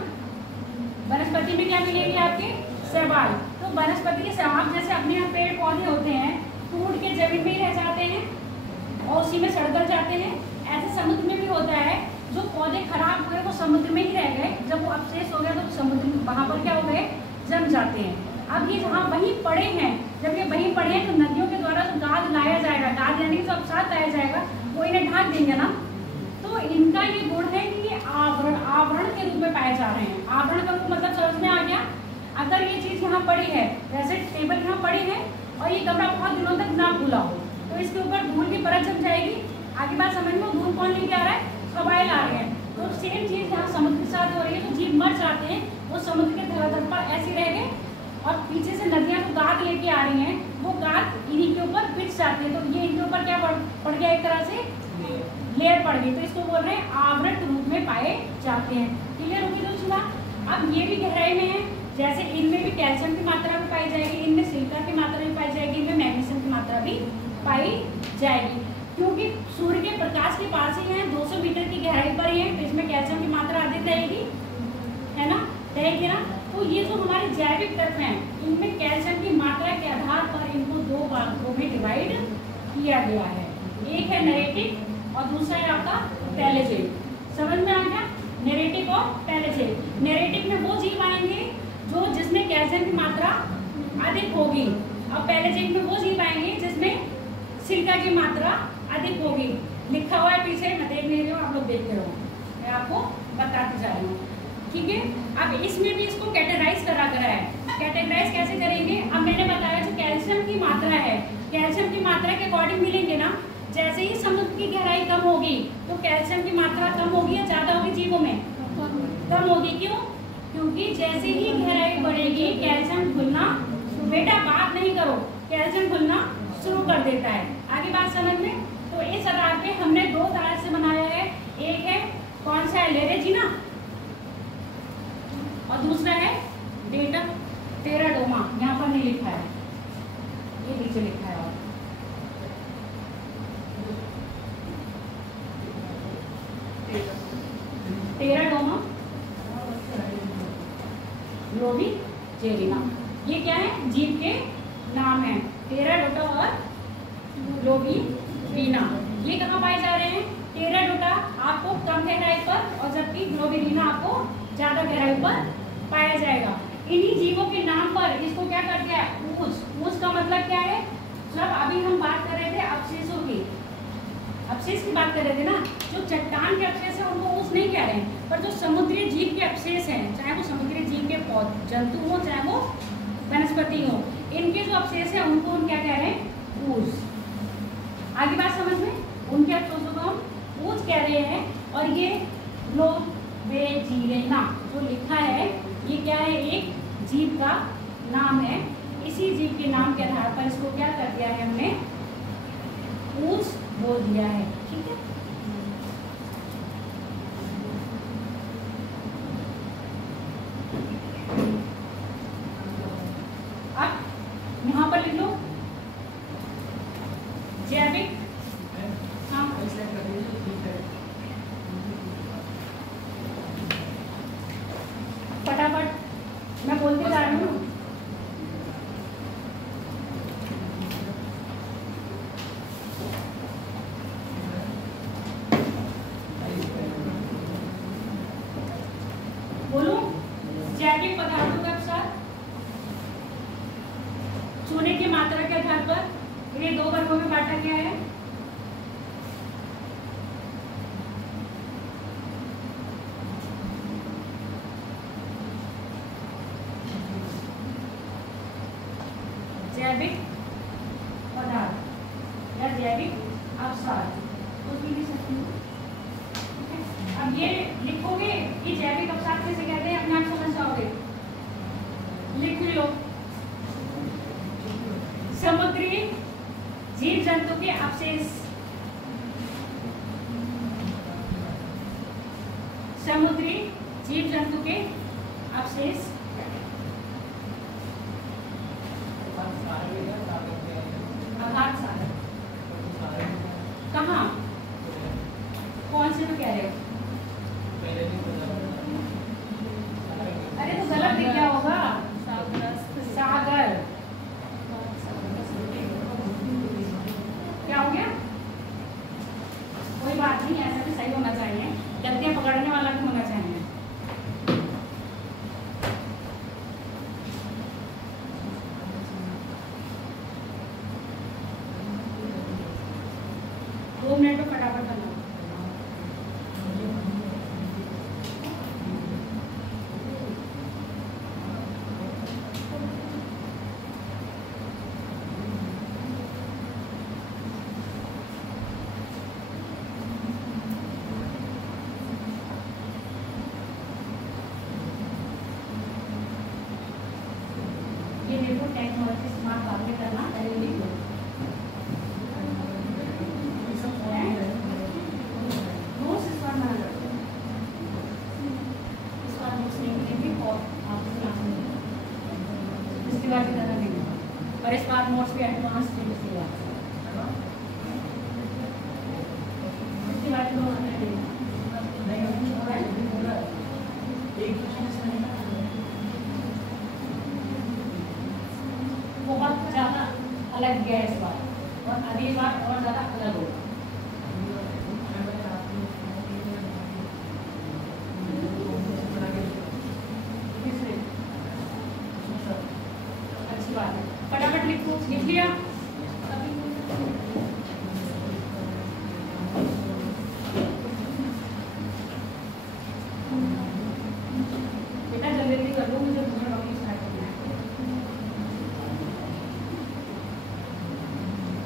वनस्पति में क्या मिलेगी? आपके शैवाल। तो वनस्पति के शैवाल जैसे अपने यहाँ पेड़ पौधे होते हैं टूट के जमीन में ही रह जाते हैं और उसी में सड़गल जाते हैं, ऐसे समुद्र में भी होता है। जो पौधे खराब हुए वो समुद्र में ही रह गए, जब वो अवशेष हो गया तो समुद्र में वहाँ पर क्या हो गए? जम जाते हैं। अब ये जहाँ वहीं पड़े हैं, जब ये वहीं पड़े हैं तो नदियों के द्वारा जो गाद लाया जाएगा, गाद यानी कि जो अवसाद लाया जाएगा वो इन्हें ढाक देंगे ना। तो इनका ये गुण है कि ये आवरण के रूप में पाए जा रहे हैं। आवरण का मतलब समझ में आ गया? अगर ये चीज़ यहाँ पड़ी है, जैसे टेबल यहाँ पड़ी है और ये कमरा बहुत दिनों तक ना खुला हो तो इसके ऊपर धूल की परत जम जाएगी। आगे बात समझ में, धूल कौन लेके आ रहा है? हवाएं ला रहे हैं। तो सेम चीज़ यहाँ समुद्र के साथ हो रही है। तो जीव मर जाते हैं, वो समुद्र के धरातल पर ऐसे रह गए और पीछे से नदियाँ जो गाद लेके आ रही हैं वो गाद इन्हीं के ऊपर पिट जाते हैं। तो ये इनके ऊपर क्या पड़ गया? एक तरह से लेयर पड़ गई। तो इसको बोल रहे हैं आवरण रूप में पाए जाते हैं। क्लियर होगी तो सुना। अब ये भी गहराई में है, जैसे इनमें भी कैल्शियम की मात्रा भी पाई जाएगी, इनमें सिलिका की मात्रा भी पाई जाएगी, इनमें मैग्नीशियम की मात्रा भी पाई जाएगी, क्योंकि सूर्य के प्रकाश के पास ही है, 200 मीटर की गहराई पर ही है। तो इसमें कैल्शियम की मात्रा अधिक रहेगी, है ना, रहेगी ना। तो ये जो हमारे जैविक तत्व हैं इनमें कैल्शियम की मात्रा के आधार पर इनको दो भागों में डिवाइड किया गया है। एक है नरेटिक और दूसरा है आपका पैलेजेट। समझ में आ गया? नेरेटिक और पैलेजेट। नेरेटिक में वो जीव आएंगे जो जिसमें कैल्शियम की मात्रा अधिक होगी, और पैलेजेट में वो जीव आएंगे जिसमें सिलिका की मात्रा अधिक होगी। लिखा हुआ है पीछे, मैं देख नहीं रही हूँ, आप लोग देखते रहो, मैं आपको बताती जा रही हूँ, ठीक है। अब इसमें भी इसको कैटेगराइज करा है। कैटेगराइज कैसे करेंगे? अब मैंने बताया जो कैल्शियम की मात्रा है, कैल्शियम की मात्रा के अकॉर्डिंग मिलेंगे ना। जैसे ही समुद्र की गहराई कम होगी तो कैल्शियम की मात्रा कम होगी या ज़्यादा होगी? जीवों में कम होगी। क्यों? क्योंकि जैसे ही गहराई बढ़ेगी कैल्शियम घुलना, बेटा बात नहीं करो, कैल्शियम घुलना शुरू कर देता है। आगे बात समझ में? तो इस आधार पे हमने दो तरह से बनाया है। एक है कौन सा है? लेरेजिना, और दूसरा है डेटा टेराडोमा। यहाँ पर नहीं लिखा है, ये नीचे लिखा है। और टेराडोमा, ग्लोबिजेरिना। ये क्या है? जीव के नाम है, टेराडोटा और ग्लोबिरीना। ये कहाँ पाए जा रहे हैं? टेराडोटा आपको कम गहराई पर और जबकि ग्लोबिरीना आपको ज्यादा गहराई पर पाया जाएगा। इन्हीं जीवों के नाम पर इसको क्या कर दिया है? ऊज का मतलब क्या है? जब अभी हम बात कर रहे थे अवशेषों की, अवशेष की बात कर रहे थे ना, जो चट्टान के अवशेष है उनको ऊज नहीं कह रहे हैं, पर जो समुद्री जीव के अवशेष हैं, चाहे वो समुद्री जीव के जंतु हो चाहे वो वनस्पति हो, इनके जो अवशेष है उनको हम क्या कह रहे हैं? ऊज। आगे बात समझ में? उनके अवशेषों को हम ऊज कह रहे हैं। और ये ग्लोबिजेरिना जो लिखा है ये क्या है? एक जीव का नाम है। इसी जीव के नाम के आधार पर इसको क्या कर दिया है हमने? ऊज बोल दिया है। ठीक है, अब यहाँ पर लिख लो जैविक। हाँ, फटाफट मैं बोलते जा रही हूँ। बोलो, जैविक पदार्थों का अवसाद चूने की मात्रा के आधार पर इन्हें दो वर्गों में बांटा गया है। जैविक पदार्थ या जैविक अवसाद कुछ भी लिख सकते हो। अब ये लिखोगे कि जैविक अवसाद किसे कहते हैं, अपने आप समझ जाओगे। लिख लो, समुद्री जीव जंतु के अवशेष, समुद्री जीव जंतु के अवशेष आघात साधन। कहाँ? कौन से में कह रहे हो? अरे तो गलत लिख गया होगा। सागर क्या हो गया? कोई बात नहीं, ऐसा भी सही होना चाहिए, गलतियां पकड़ने वाला भी होना चाहिए। दो मिनट में फटाफट करना। ये देखो, टेक्नोलॉजी स्मार्ट बातें करना, पहले लिख लो। नोट्स इस बार बना लो, इस बार नोट्स नहीं मिलेंगे और आपको क्लास में इसके बाद की तरह नहीं, और इस बार नोट्स भी एडवांस थे इसके बाद। इसके बाद लोग बहुत ज़्यादा अलग गया इस बार, और अगली बार और ज़्यादा अलग होगा। अच्छी बात है, फटाफट लिखो। लिख लिया? बेटा जल्दी कर लो, मुझे दूसरा टॉपिक स्टार्ट करना है।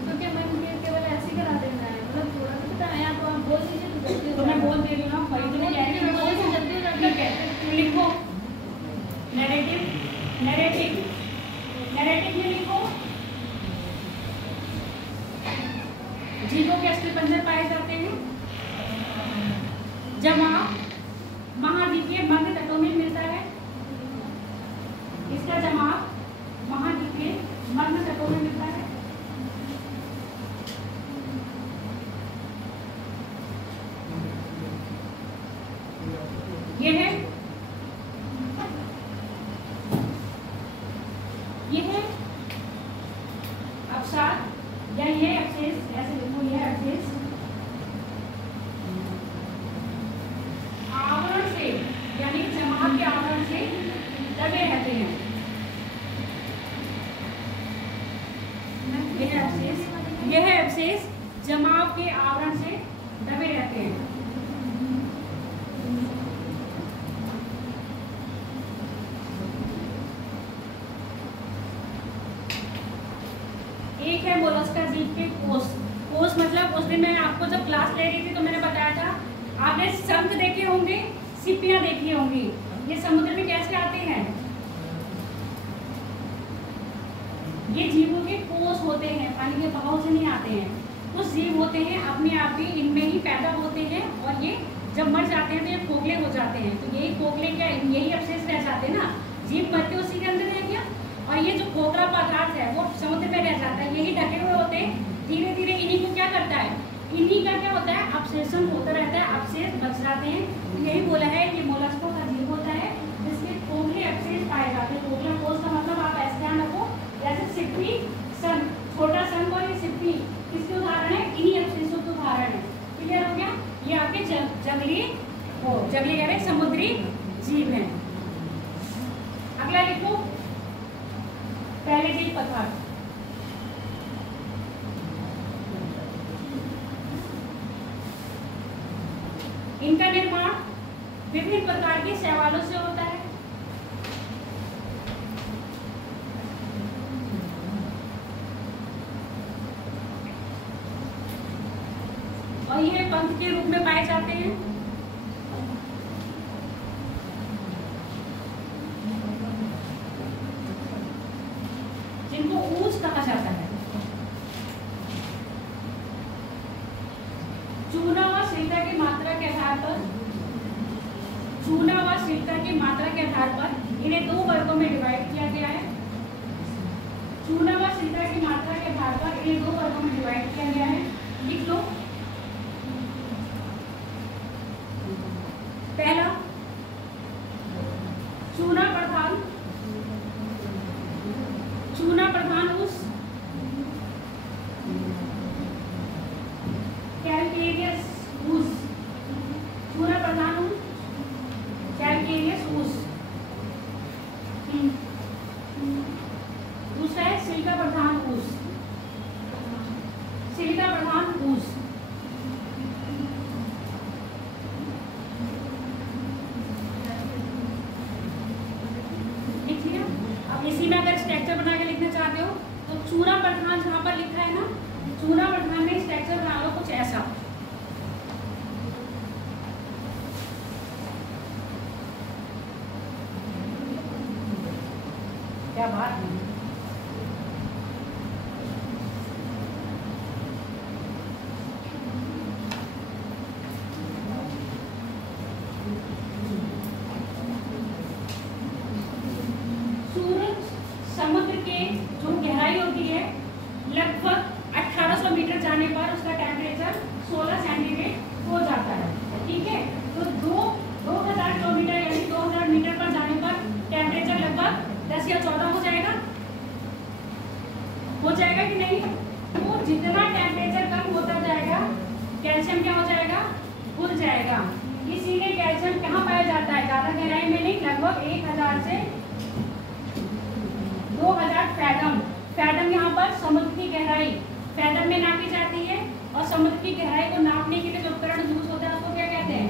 तो क्या मैम ये केवल ऐसे ही करा देना है? मतलब थोड़ा तो बताया, तो आप बोल दीजिए तो जल्दी हो तो मैं जाएगा। बोल दे रही हूँ ना, वही तो नहीं जाएगी, मैं बोल दूँ। जल्दी हो जाएगा। ठीक है, लिखो नैरेटिव। नैरेटिव, नैरेटिव में लिखो जीवों के अस्थिपंजर पाए जाते हैं जमाव महाद्वीपीय मध्य तटों में मिलता है। इसका जमाव महाद्वीपीय मध्य तटों में मिलता है। अवशेष जमाव के आवरण से दबे रहते हैं। एक है मोलस्का जीव के कोष। कोष मतलब उस दिन मैं आपको जब क्लास ले रही थी तो मैंने बताया था, आपने शंख देखे होंगे, सिपियां देखी होंगी। ये समुद्र में कैसे आते हैं? ये जीवों के कोष होते हैं, पानी के बहाव से नहीं आते हैं। कुछ जीव होते हैं अपने आप ही इनमें ही पैदा होते हैं और ये जब मर जाते हैं तो ये खोखले हो जाते हैं। तो यही खोखले क्या, यही अवशेष रह जाते हैं ना, जीव मर के उसी के अंदर रह गया। और ये जो खोखला पदार्थ है वो समुद्र में रह जाता है, यही ढके हुए होते हैं। धीरे धीरे इन्हीं को क्या करता है, इन्हीं का क्या होता है, अवशेषण होता रहता है, अवशेष बच जाते हैं। तो यही बोला है ये मोलस्कों का जीव होता है जिसके खोखले अवशेष पाए जाते हैं। खोखला कोष का मतलब आप ऐसे ध्यान रखो, जैसे सिप्पी, सन, छोटा सन और ये सिप्पी किसके उदाहरण है, इन्हीं अवशेषों के उदाहरण है। क्लियर हो गया? ये आपके जंगली कह रहे समुद्री जीव हैं। अगला लिखो पहले जीव पदार्थ। इनका निर्माण विभिन्न प्रकार के शैवालों से होता है। और यह पंख के रूप में पाए जाते हैं। जिनको ऊंच कहा जाता है। चूना व सिरका की मात्रा के आधार पर, चूना व सिरका की मात्रा के आधार पर इन्हें दो वर्गों में डिवाइड किया गया है। चूना व सिरका की मात्रा के आधार पर इन्हें दो वर्गों में डिवाइड किया गया है। लिख लो। पहला चूना प्रधान, चूना प्रधान उस कैल्केरियस ऊस, चूना प्रधान उस कैल्केरियस ऊस। दूसरा है सिलिका प्रधान ऊस, सिलिका प्रधान ऊस। इसी में अगर स्ट्रक्चर बना के लिखना चाहते हो तो चूना प्रधान जहाँ पर लिखा है ना, चूना प्रधान में स्ट्रक्चर बना लो कुछ ऐसा। क्या बात है। समुद्र के जो गहराई होती है लगभग 1800 मीटर जाने पर उसका टेम्परेचर 16 सेंटीग्रेड हो जाता है। ठीक है, तो 2000 किलोमीटर यानी 2000 मीटर पर जाने पर टेम्परेचर लगभग 10 या 14 हो जाएगा कि नहीं? तो जितना टेम्परेचर कम होता जाएगा कैल्शियम क्या हो जाएगा, घुल जाएगा। इसीलिए कैल्शियम कहाँ पाया जाता है, ज्यादा गहराई में नहीं, लगभग 1000 से 2000 फैथम। फैथम यहाँ पर समुद्र की गहराई फैथम में नापी जाती है। और समुद्र की गहराई को नापने के लिए जो उपकरण यूज होता है उसको क्या कहते हैं,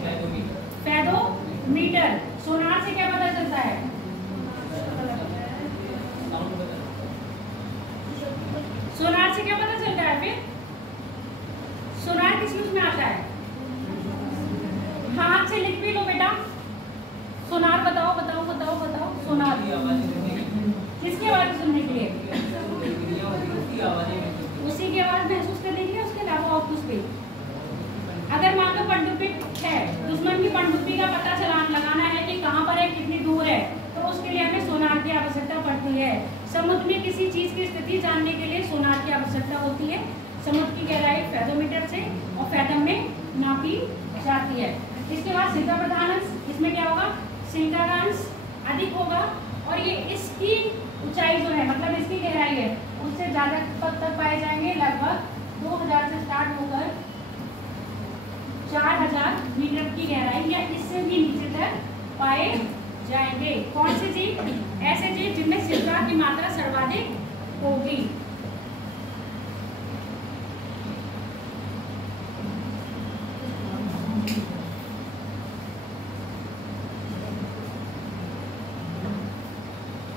फैथोमीटर। सोनार से क्या पता चलता है, सोनार से क्या पता चलता है? फिर सोनार किस यूज में आता है? हाथ से लिख भी लो बेटा, सोनार बताओ बताओ बताओ बताओ। सोनार किसकी आवाज सुनने के लिए? उसी की आवाज महसूस करने के लिए, उसके अलावा और कुछ भी। अगर मान लो पनडुब्बी है, दुश्मन की पनडुब्बी का पता लगाना है कि कहाँ पर है, कितनी दूर है, तो उसके लिए हमें सोनार की आवश्यकता पड़ती है। समुद्र में किसी चीज की स्थिति जानने के लिए सोनार की आवश्यकता होती है। समुद्र की गहराई फैथोमीटर से और फैथम में नापी जाती है। इसके बाद सिलिका प्रधान अंश, इसमें क्या होगा, सिलिका का अंश अधिक होगा और ये इसकी ऊंचाई जो है, मतलब इसकी गहराई है, उससे ज़्यादा पद तक पाए जाएंगे। लगभग 2000 से स्टार्ट होकर 4000 मीटर की गहराई या इससे भी नीचे तक पाए जाएंगे। कौन से जीव? ऐसे जीव जिनमें सिलिका की मात्रा सर्वाधिक होगी।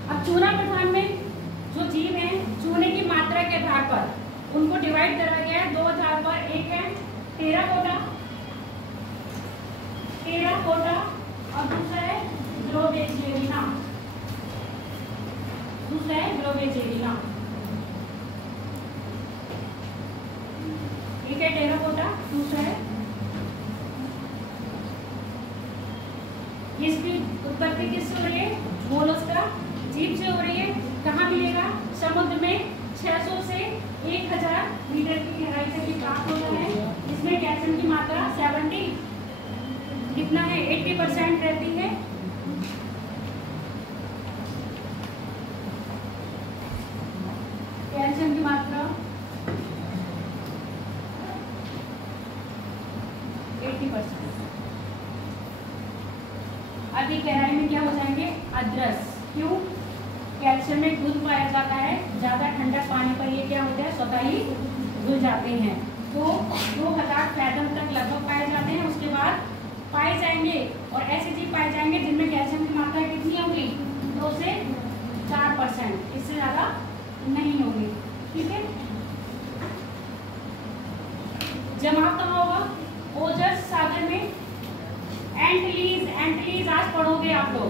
अब चूना प्रधान में जो जीव हैं, चूने की मात्रा के आधार पर उनको डिवाइड करा गया है 2000 पर। एक है टेराकोटा और दूसरा है ग्लोवेजेरिना। एक है टेराकोटा, दूसरा है। इसकी उत्पत्ति किससे हो रही है? मोलस्का जीव से हो रही है। कहाँ मिलेगा? समुद्र में 600 से 1000 मीटर की गहराई से भी प्राप्त होता है। इसमें कैल्शियम की मात्रा 70 कितना है? 80% रहती है। कैल्शियम की मात्रा 80%। अधिक गहराई में क्या हो जाएंगे? अदृश्य। क्यों? कैल्शियम में घुल पाया जाता है। ज्यादा ठंडा पानी पर ये क्या होता है? स्वतः ही घुल जाते हैं। तो 2000 फैथम तक लगभग पाए जाते हैं। उसके बाद पाए जाएंगे और ऐसे जीव पाए जाएंगे जिनमें कैल्शियम की मात्रा कितनी होगी? 2 से 4%, इससे ज्यादा नहीं होगी। ठीक है। जमाव कहाँ होगा? ओजस सागर में। एंटलीज आज पढ़ोगे आप लोग।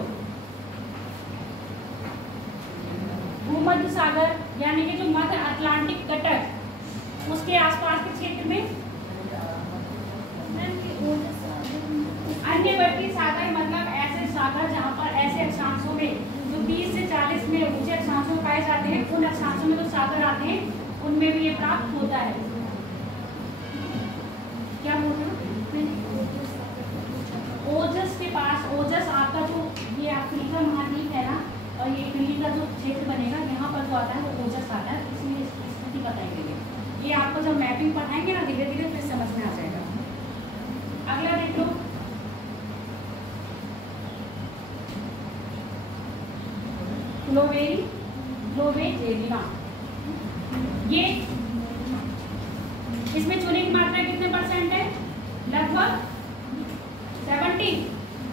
भूमध्य सागर यानी कि जो मध्य अटलांटिक तट उसके आसपास के क्षेत्र में। अन्यवर्ती सागर मतलब ऐसे सागर जहाँ पर ऐसे अक्षांशों में जो 20 से 40 में ऊंचे अक्षांशों में पाए जाते हैं, उन अक्षांशों में जो सागर आते हैं उनमें भी ये प्राप्त होता है। क्या बोल रहे हो? ओजस के पास, ओजस आपका जो ये अफ्रीका महाद्वीप है ना, और ये इटली का जो क्षेत्र बनेगा यहाँ पर जो आता है वो ओजस आता है। इसलिए इसकी स्थिति बताई गई है। ये आपको जब मैपिंग पढ़ाएंगे ना धीरे धीरे फिर समझ में आ जाएगा। अगला देख लो। ग्लोवेजेरिना। ये इसमें चूने की मात्रा कितने % है? लगभग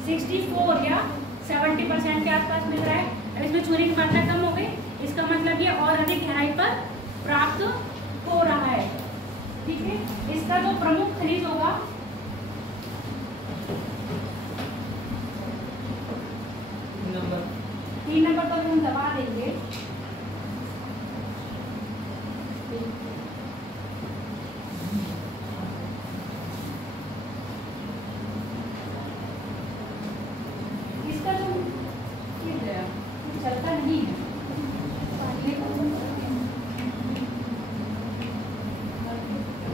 64 या 70% के आसपास मिल रहा है। अब इसमें चूने की मात्रा कम हो गई, इसका मतलब ये और अधिक गहराई पर प्राप्त हो रहा है। ठीक है। इसका जो प्रमुख खनिज होगा 3 नंबर पर हम दबा देंगे। इसका जो चलता नहीं है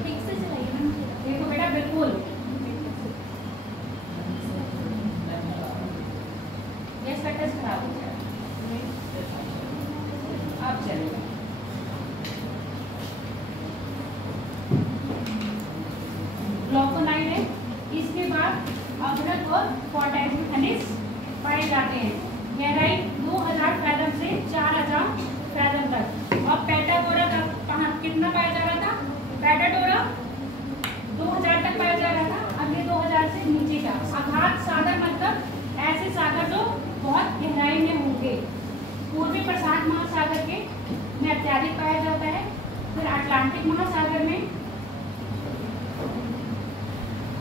ठीक से चलाइए ना। देखो बेटा, बिल्कुल गैस का टेस्ट खराब हो जाएगा। अब चलेगा। ग्लूकोनाइड है। इसके बाद अभ्रक और पोटेशियम खनिज पाए जाते हैं। गहराई 2000 फैथम से 4000 फैथम तक। और पेटाटोरा का कहाँ कितना पाया जा रहा था? पेटाटोरा 2000 तक पाया जा रहा था। अब ये 2000 से नीचे का। अगाध सागर मतलब ऐसे सागर जो बहुत गहराई में होंगे। पूर्वी प्रशांत महासागर के में अत्यधिक पाया जाता है। फिर अटलांटिक महासागर में,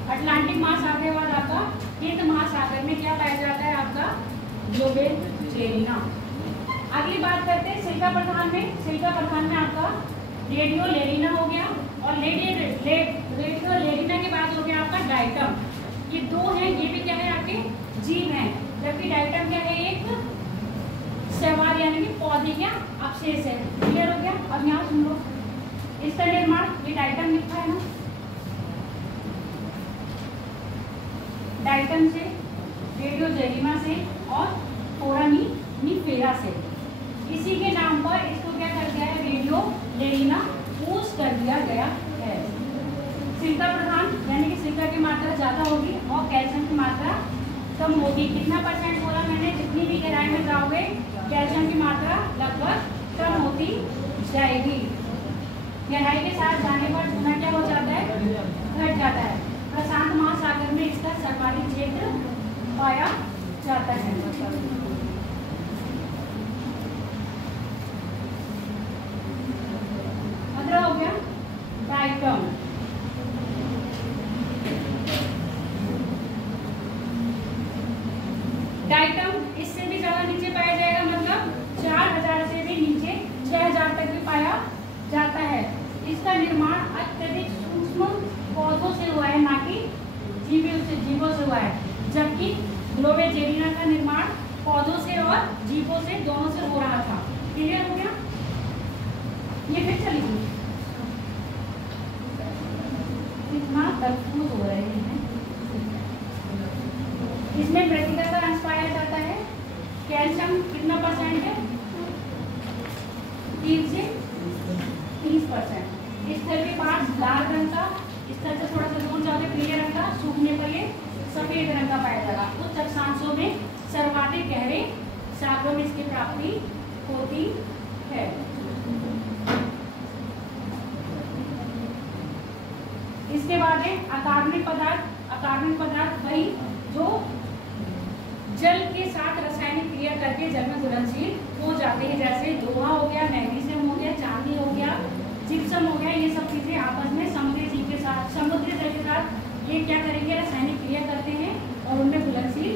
अटलांटिक महासागर के बाद आपका हिंद महासागर में क्या पाया जाता है? आपका ग्लोवेजेरिना। अगली बात करते हैं सिलिका प्रधान में। सिलिका प्रधान में आपका रेडियोलेरिना हो गया और रेडियोलेरिना के बाद हो गया आपका डाइटम। ये दो हैं, ये भी क्या है? आपके जीव हैं। जबकि डाइटम क्या है? एक शैवाल यानी कि पौधे का अवशेष है। क्लियर हो गया? अब यहाँ सुन लो। इसका निर्माण, ये डाइटम लिखा है ना, डाइटम से, रेडियोजेरिना से और फोरामीनिफेरा से। इसी के नाम पर इसको क्या कर दिया है? रेडियोलेरिना पूछ कर दिया गया है। सिलिका प्रधान यानी कि सिलिका की मात्रा ज़्यादा होगी और कैल्शियम की मात्रा कम होगी। कितना % बोला मैंने? जितनी भी गहराई में जाओगे कैल्शियम की मात्रा लगभग कम होती जाएगी। गहराई के साथ जाने पर चूना क्या हो जाता है? घट जाता है। प्रशांत महासागर में इसका सर्वाधिक क्षेत्र पाया जाता है। अगला हो गया डायटम। डायटम इससे भी ज्यादा नीचे पाया जाएगा, मतलब 4000 से भी नीचे 6000 तक भी पाया जाता है। इसका निर्माण अत्यधिक सूक्ष्म पौधों से हुआ है, ना कि जीवों से हुआ है, जबकि ग्लोवेजेरिना का निर्माण पौधों से और जीवों से दोनों से हो रहा था। क्लियर हो गया? ये फिर चलेगी, इतना कंफ्यूज हो रहे हैं। इसमें मृतिका का अंश पाया जाता है। कैल्शियम कितना परसेंट है? 3 से 30%। स्थल के पास लाल रंग का, स्थल से थोड़ा सा दूर जाओगे पीले रंग का, सूखने पर ये सफेद रंग का पाया जाएगा। उच्च अक्षांशों में सर्वाधिक गहरे सागरों में इसकी प्राप्ति होती है। इसके बाद है अकार्बनिक पदार्थ। अकार्बनिक पदार्थ वही जो जल के साथ रासायनिक क्रिया करके जल में घुलनशील हो जाते हैं, जैसे लोहा हो गया, मैग्नीशियम हो गया, चांदी हो गया, जिप्सम हो गया। ये सब चीजें आपस में समुद्री जल के साथ ये क्या करेंगे? रासायनिक क्रिया करते हैं और उनमें घुलनशील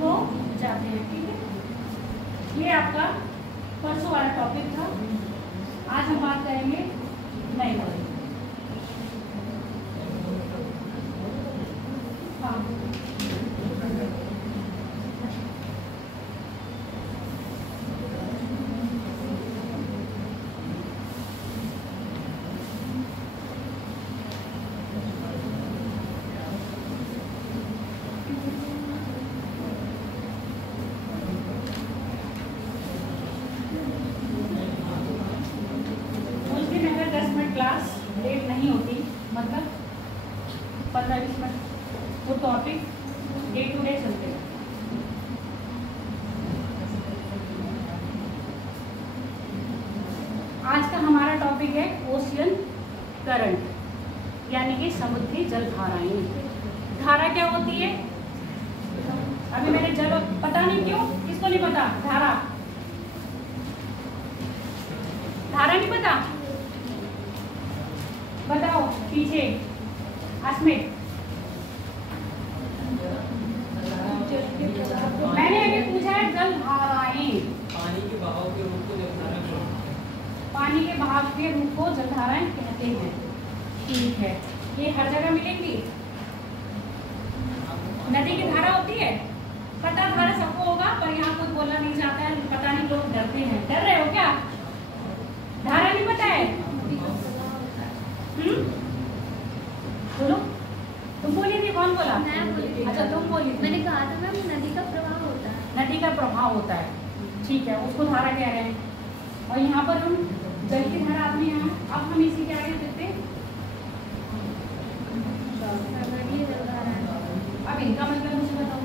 हो जाते हैं। ठीक है, ये आपका परसों वाला टॉपिक था। आज हम बात करेंगे नए वाले। क्लास लेट नहीं होती, मतलब 15-20 मिनट, वो टॉपिक डे टू डे चलते हैं। आज का हमारा टॉपिक है ओशियन करंट, यानी कि समुद्री जलधाराएं। धारा क्या होती है? अभी मैंने जल, पता नहीं क्यों, किसको नहीं पता? धारा, धारा नहीं पता? बताओ पीछे अस्मित। मैंने अभी पूछा है जलधाराएं। पानी के बहाव के रूप को जलधारा, पानी के बहाव के रूप को जलधाराएं कहते हैं। ठीक है, ये हर जगह मिलेंगी। नदी की धारा होती है, पता धारा सबको होगा, पर यहाँ कोई बोलना नहीं चाहता है, पता नहीं, लोग डरते हैं। डर रहे हो क्या? धारा नहीं पता है? बोलो, तुम बोली थी, कौन बोला? मैं बोली थी। अच्छा, तुम बोली थी। मैंने कहा था मैम नदी का प्रवाह होता है। नदी का प्रवाह होता है, ठीक है, उसको धारा कह रहे हैं। और यहाँ पर हम जल की धारा आदमी हैं। अब हम इसी के आगे देखते हैं। अब इनका मतलब मुझे बताओ।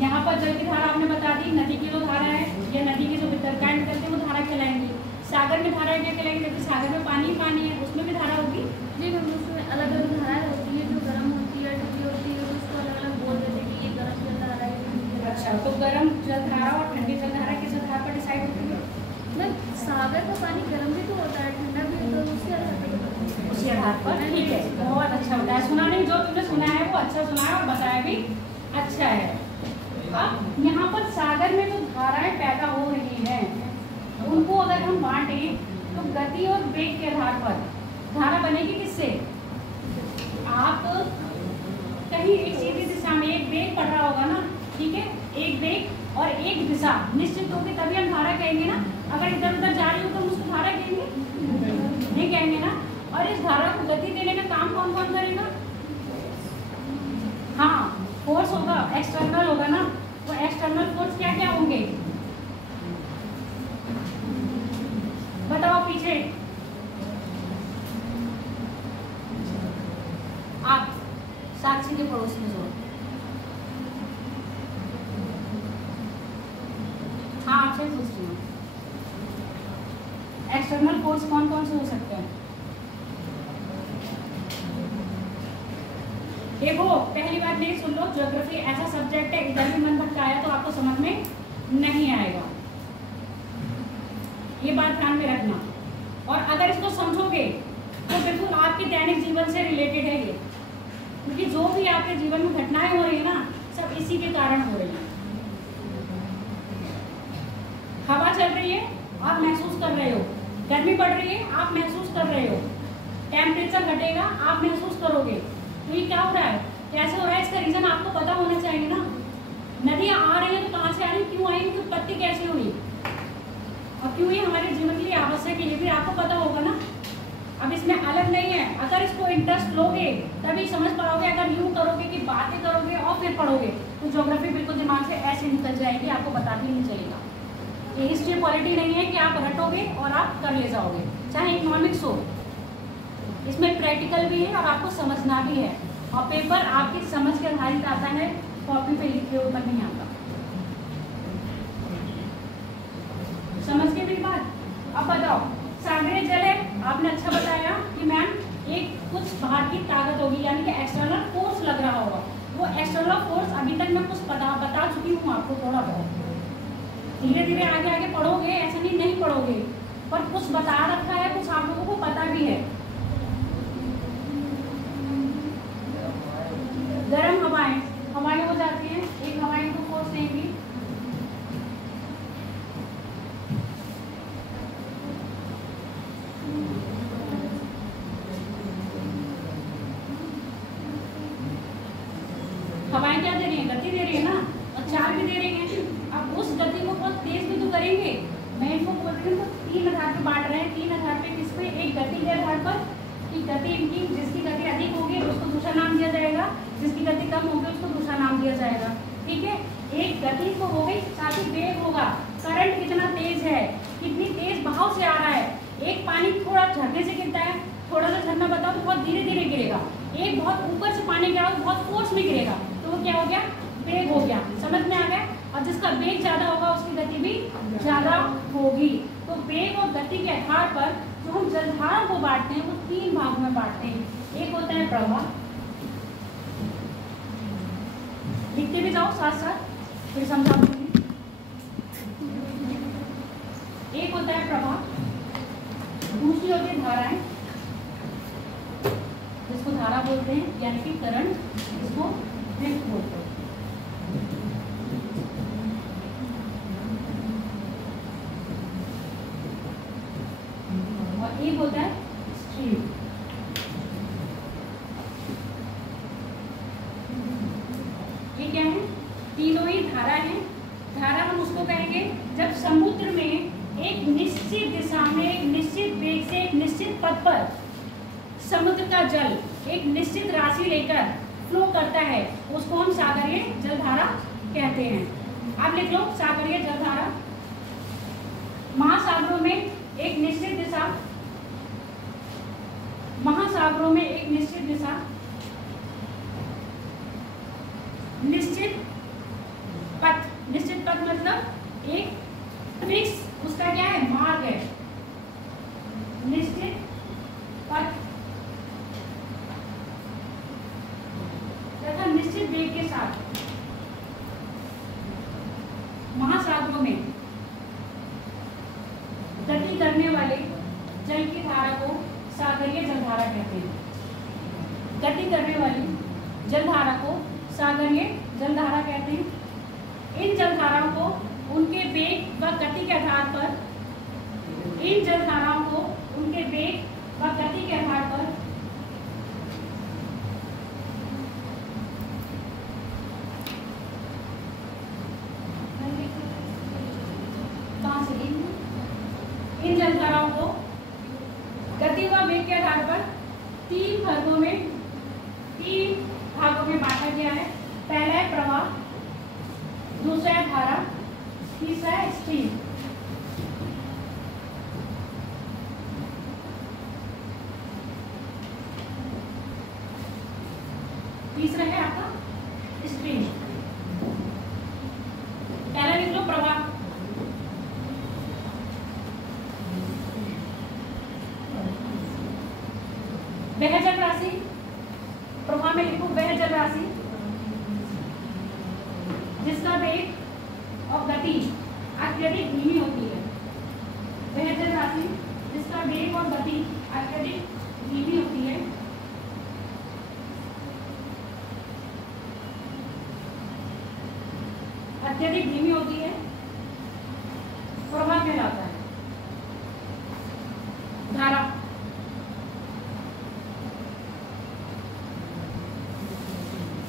यहाँ पर जल की धारा आपने बता दी, नदी की जो धारा है या नदी की जो वितरकांड करते हैं वो धारा कहलाएंगी। सागर में धारा क्या कहलाएगी? जबकि सागर में पानी ही पानी है, उसमें भी धारा होगी। जी मैम, उसमें अलग अलग धारा होती है, जो गर्म होती है, ठंडी होती है, उसको अलग अलग बोल देते हैं कि ये गर्म जलधारा है। अच्छा, तो गर्म जलधारा और ठंडी जलधारा किस आधार पर डिसाइड होती है? मैम सागर का पानी गर्म भी तो होता है, ठंडा भी, तो उसके आधार पर। उसी आधार पर, ठीक है, बहुत अच्छा बताया। सुना नहीं, जो तुमने सुना है वो अच्छा सुना है और बताया भी अच्छा है। अब यहाँ पर सागर में जो धाराएं पैदा हो रही हैं, उनको अगर हम बांटे तो गति और वेग के आधार पर धारा बनेगी किससे? आप कहीं एक सीधी दिशा में एक वेग पड़ रहा होगा ना, ठीक है, एक वेग और एक दिशा निश्चित होगी, तभी हम धारा कहेंगे ना। अगर इधर उधर जा रही हो तो हम उसको धारा कहेंगे? नहीं कहेंगे ना। और इस धारा को गति देने का काम कौन कौन करेगा? हाँ, फोर्स होगा, एक्सटर्नल होगा ना। वो एक्सटर्नल फोर्स क्या क्या होंगे? बताओ पीछे आप, साक्षी के पड़ोस में जो। हाँ, आपसे पूछ रही हूँ, एक्सटर्नल फोर्स कौन कौन से हो सकते हैं? देखो पहली बात नहीं सुन लो, ज्योग्राफी ऐसा सब्जेक्ट है, इधर भी मन भटकाया तो आपको समझ में नहीं आएगा, ये बात ध्यान में रखना। और अगर इसको समझोगे तो बिल्कुल आपके दैनिक जीवन से रिलेटेड है ये, क्योंकि जो भी आपके जीवन में घटनाएं हो रही है ना, सब इसी के कारण हो रही है। हवा चल रही है, आप महसूस कर रहे हो, गर्मी बढ़ रही है, आप महसूस कर रहे हो, टेम्परेचर घटेगा, आप महसूस करोगे। तो ये क्या हो रहा है, कैसे हो रहा है, इसका रीजन आपको पता होना चाहिए ना। नदियाँ आ रही है तो कहाँ से आ रही, क्यों आई, उनकी उत्पत्ति कैसे हुई और क्यों ये हमारे जीवन के लिए आवश्यक है, ये भी आपको पता होगा ना। अब इसमें अलग नहीं है, अगर इसको इंटरेस्ट लोगे तभी समझ पाओगे, अगर यूँ करोगे कि बातें करोगे और फिर पढ़ोगे तो ज्योग्राफी बिल्कुल दिमाग से ऐसे निकल जाएगी, आपको पता भी नहीं चलेगा। ये हिस्ट्री पॉलिटी नहीं है कि आप रटोगे और आप कर ले जाओगे, चाहे इकोनॉमिक्स हो, इसमें प्रैक्टिकल भी है और आपको समझना भी है, और पेपर आपकी समझ के आधारित आता है, कॉपी पे लिखे ऊपर नहीं आता। समझ के भी बात। अब बताओ, सागरीय जल है, आपने अच्छा बताया कि मैम एक कुछ बाहर की ताकत होगी, यानी कि एक्सटर्नल फोर्स लग रहा होगा। वो एक्सटर्नल फोर्स अभी तक मैं कुछ बता चुकी हूँ आपको थोड़ा बहुत, धीरे धीरे आगे आगे पढ़ोगे, ऐसा नहीं पढ़ोगे, पर कुछ बता रखा है, कुछ आप लोगों को पता भी है। गर्म हवाएं हो जाती हैं, एक हवाएं को फोर्स देंगी, हवाएं क्या दे रही हैं, गति दे रही है ना, और चाल भी दे रही है। अब उस गति को बहुत तेज भी तो करेंगे। मैं इनको बोल रही हूँ तो 3 आधार पे बांट रहे हैं, 3 आधार पे, किस पे, एक गति के आधार पर कि गति इनकी, जिसकी गति अधिक होगी उसको दूसरा नाम दिया जाएगा, जिसकी गति कम होगी उसको दूसरा नाम दिया जाएगा। ठीक है, एक गति को हो गई, साथ ही वेग होगा, करंट कितना तेज है, कितनी तेज बहाव से आ रहा है। एक पानी थोड़ा झरने से गिरता है, थोड़ा सा झरना बताओ तो बहुत धीरे धीरे गिरेगा, एक बहुत ऊपर से पानी गिरा तो बहुत फोर्स में गिरेगा, तो वो क्या हो गया, वेग हो गया। समझ में आ गया। और जिसका वेग ज्यादा होगा उसकी गति भी ज्यादा होगी। तो वेग और गति के आधार पर जो हम जलधारा को बांटते हैं वो 3 भागों में बांटते हैं। एक होता है प्रवाह, लिखते भी जाओ साथ साथ फिर समझा दूंगी। एक होता है प्रवाह, दूसरी होती है धाराएं, जिसको धारा बोलते हैं, यानी कि करंट, इसको ड्रिफ्ट बोलते हैं। और एक होता है स्ट्रीम। ये क्या है, तीनों ही धारा है। धारा हम उसको कहेंगे जब समुद्र में एक निश्चित दिशा में, एक निश्चित वेग से, एक निश्चित पथ पर समुद्र का जल एक निश्चित राशि लेकर फ्लो करता है, उसको हम सागरीय जलधारा कहते हैं। आप लिख लो सागरीय जलधारा। महासागरों में एक निश्चित दिशा, महासागरों में एक निश्चित दिशा, निश्चित पथ, निश्चित पथ मतलब एक फिक्स, उसका क्या है, मार्ग है, निश्चित पथ तथा निश्चित वेग के साथ। महासागरों में गति करने वाले जल की धारा को सागरीय जलधारा कहते हैं। गति करने वाली जलधारा को सागरीय जलधारा कहते हैं। इन जलधाराओं को उनके वेग व गति के आधार पर, इन जलधाराओं को उनके वेग व गति के आधार पर इन जलधाराओं को गति व वेग के आधार पर 3 भागों में बांटा गया है। पहला है प्रवाह, दूसरा है धारा, तीसरा है स्ट्रीम। तीसरा है आपका स्ट्रीम। पहला लिख लो प्रवाह, वह जल राशि प्रवाह में लिखो वह जल राशि जिसका वेग और गति अत्यधिक धीमी होती है। वह जल राशि जिसका वेग और गति अत्यधिक धीमी होती है प्रवाह कहलाता है। धारा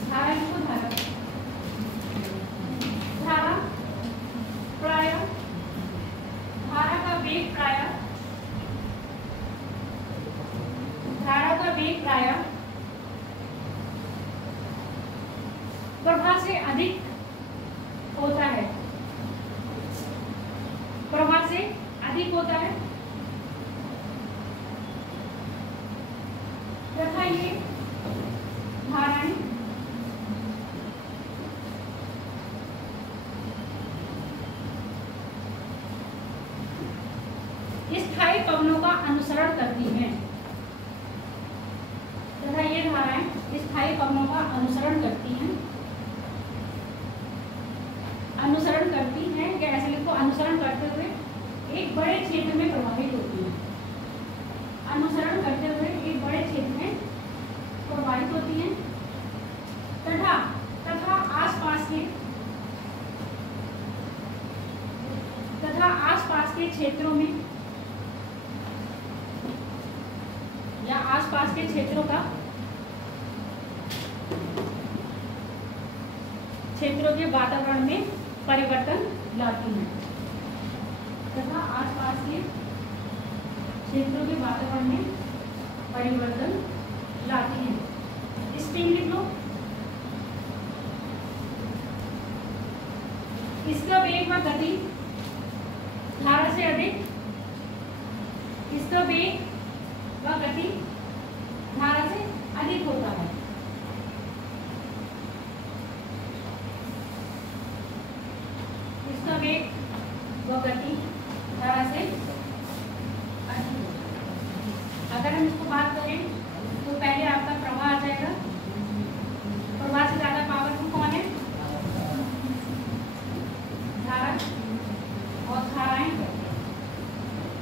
धारा इसको धारा धारा प्राय धारा का वेग प्राय धारा का वेग प्राय प्रवाह से अधिक होता है। प्रवाह से अधिक होता है तथा ये धाराएं स्थायी पवनों का अनुसरण करती हैं तथा ये धाराएं स्थायी पवनों का अनुसरण करती हैं या ऐसे लिखो अनुसरण करते हुए एक बड़े क्षेत्र में प्रवाहित होती है। अनुसरण करते हुए एक बड़े क्षेत्र में प्रवाहित होती हैं तथा आसपास के क्षेत्रों में या आसपास के क्षेत्रों के वातावरण में परिवर्तन लाती हैं तथा आसपास के क्षेत्रों के वातावरण में परिवर्तन लाती हैं। स्ट्रीम लिख लो। इसका वेग व गति धारा से अधिक, इसका वेग व गति धारा से अधिक होता है। इसका वेग व गति धारा से अधिक होता है। अगर हम इसको बात करें तो पहले आपका प्रवाह आ जाएगा। प्रवाह से ज्यादा पावरफुल कौन है? धारा और धाराएं,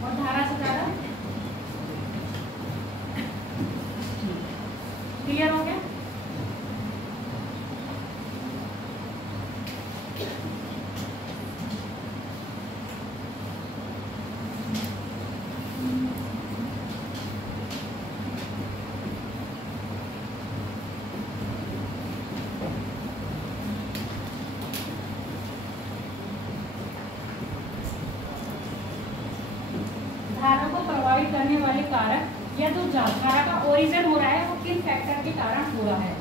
और धारा से ज्यादा क्लियर हो गया? धारा को प्रभावित करने वाले कारक या तो धारा का ओरिजिन हो रहा है वो किन फैक्टर के कारण हो रहा है।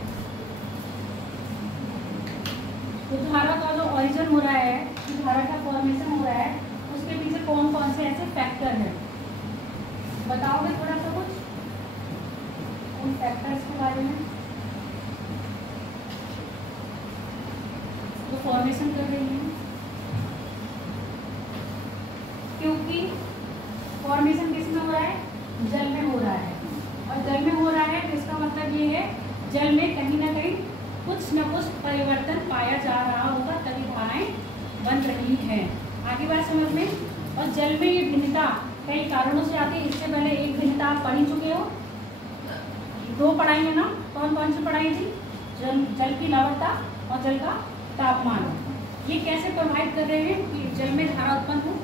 तो धारा का जो ओरिजिन हो रहा है, धारा का फॉर्मेशन हो रहा है, उसके पीछे कौन कौन से ऐसे फैक्टर हैं बताओगे थोड़ा सा कुछ उन फैक्टर्स के बारे में जो फॉर्मेशन कर रही है? क्योंकि फॉर्मेशन किस में हो रहा है? जल में हो रहा है, और जल में हो रहा है तो इसका मतलब ये है जल में कहीं ना कहीं कुछ न कुछ परिवर्तन पाया जा रहा होगा तभी धाराएं बन रही हैं। आगे बात समझ में। और जल में ये भिन्नता कई कारणों से आती है। इससे पहले एक भिन्नता आप पढ़ चुके हो, दो पढ़ाई है ना? कौन कौन सी पढ़ाई थी? जल की लवणता और जल का तापमान। ये कैसे प्रभावित कर रहे हैं कि जल में धारा उत्पन्न हो,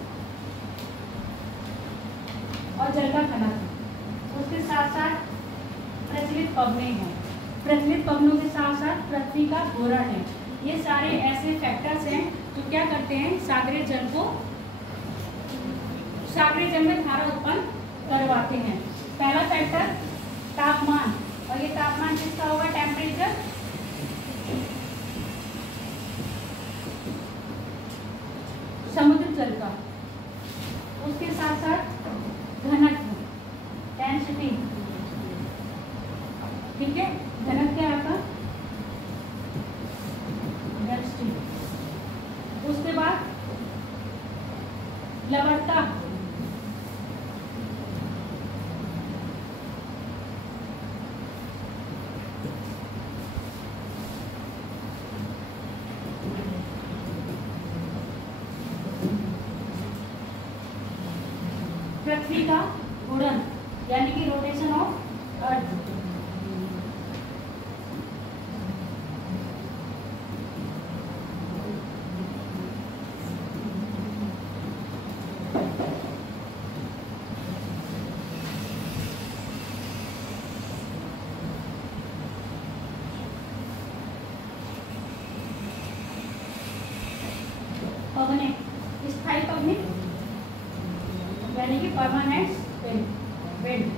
और जल का घनत्व। उसके साथ साथ प्रचलित पवनें हैं, प्रचलित पवनों के साथ साथ पृथ्वी का घूर्णन है। ये सारे ऐसे फैक्टर्स हैं जो क्या करते हैं? सागरीय जल में धारा उत्पन्न करवाते हैं। पहला फैक्टर तापमान, और ये तापमान किसका होगा? टेम्परेचर। समुद्र जल का। उसके साथ साथ घनत्व, डेंसिटी, ठीक है? घनत्व क्या आपका? डेंसिटी। उसके बाद लवणता, पृथ्वी का घूर्णन यानी कि रोटेशन ऑफ अर्थ। परमानेंट, स्थायी पवनी यानी कि परमानेंट विंड।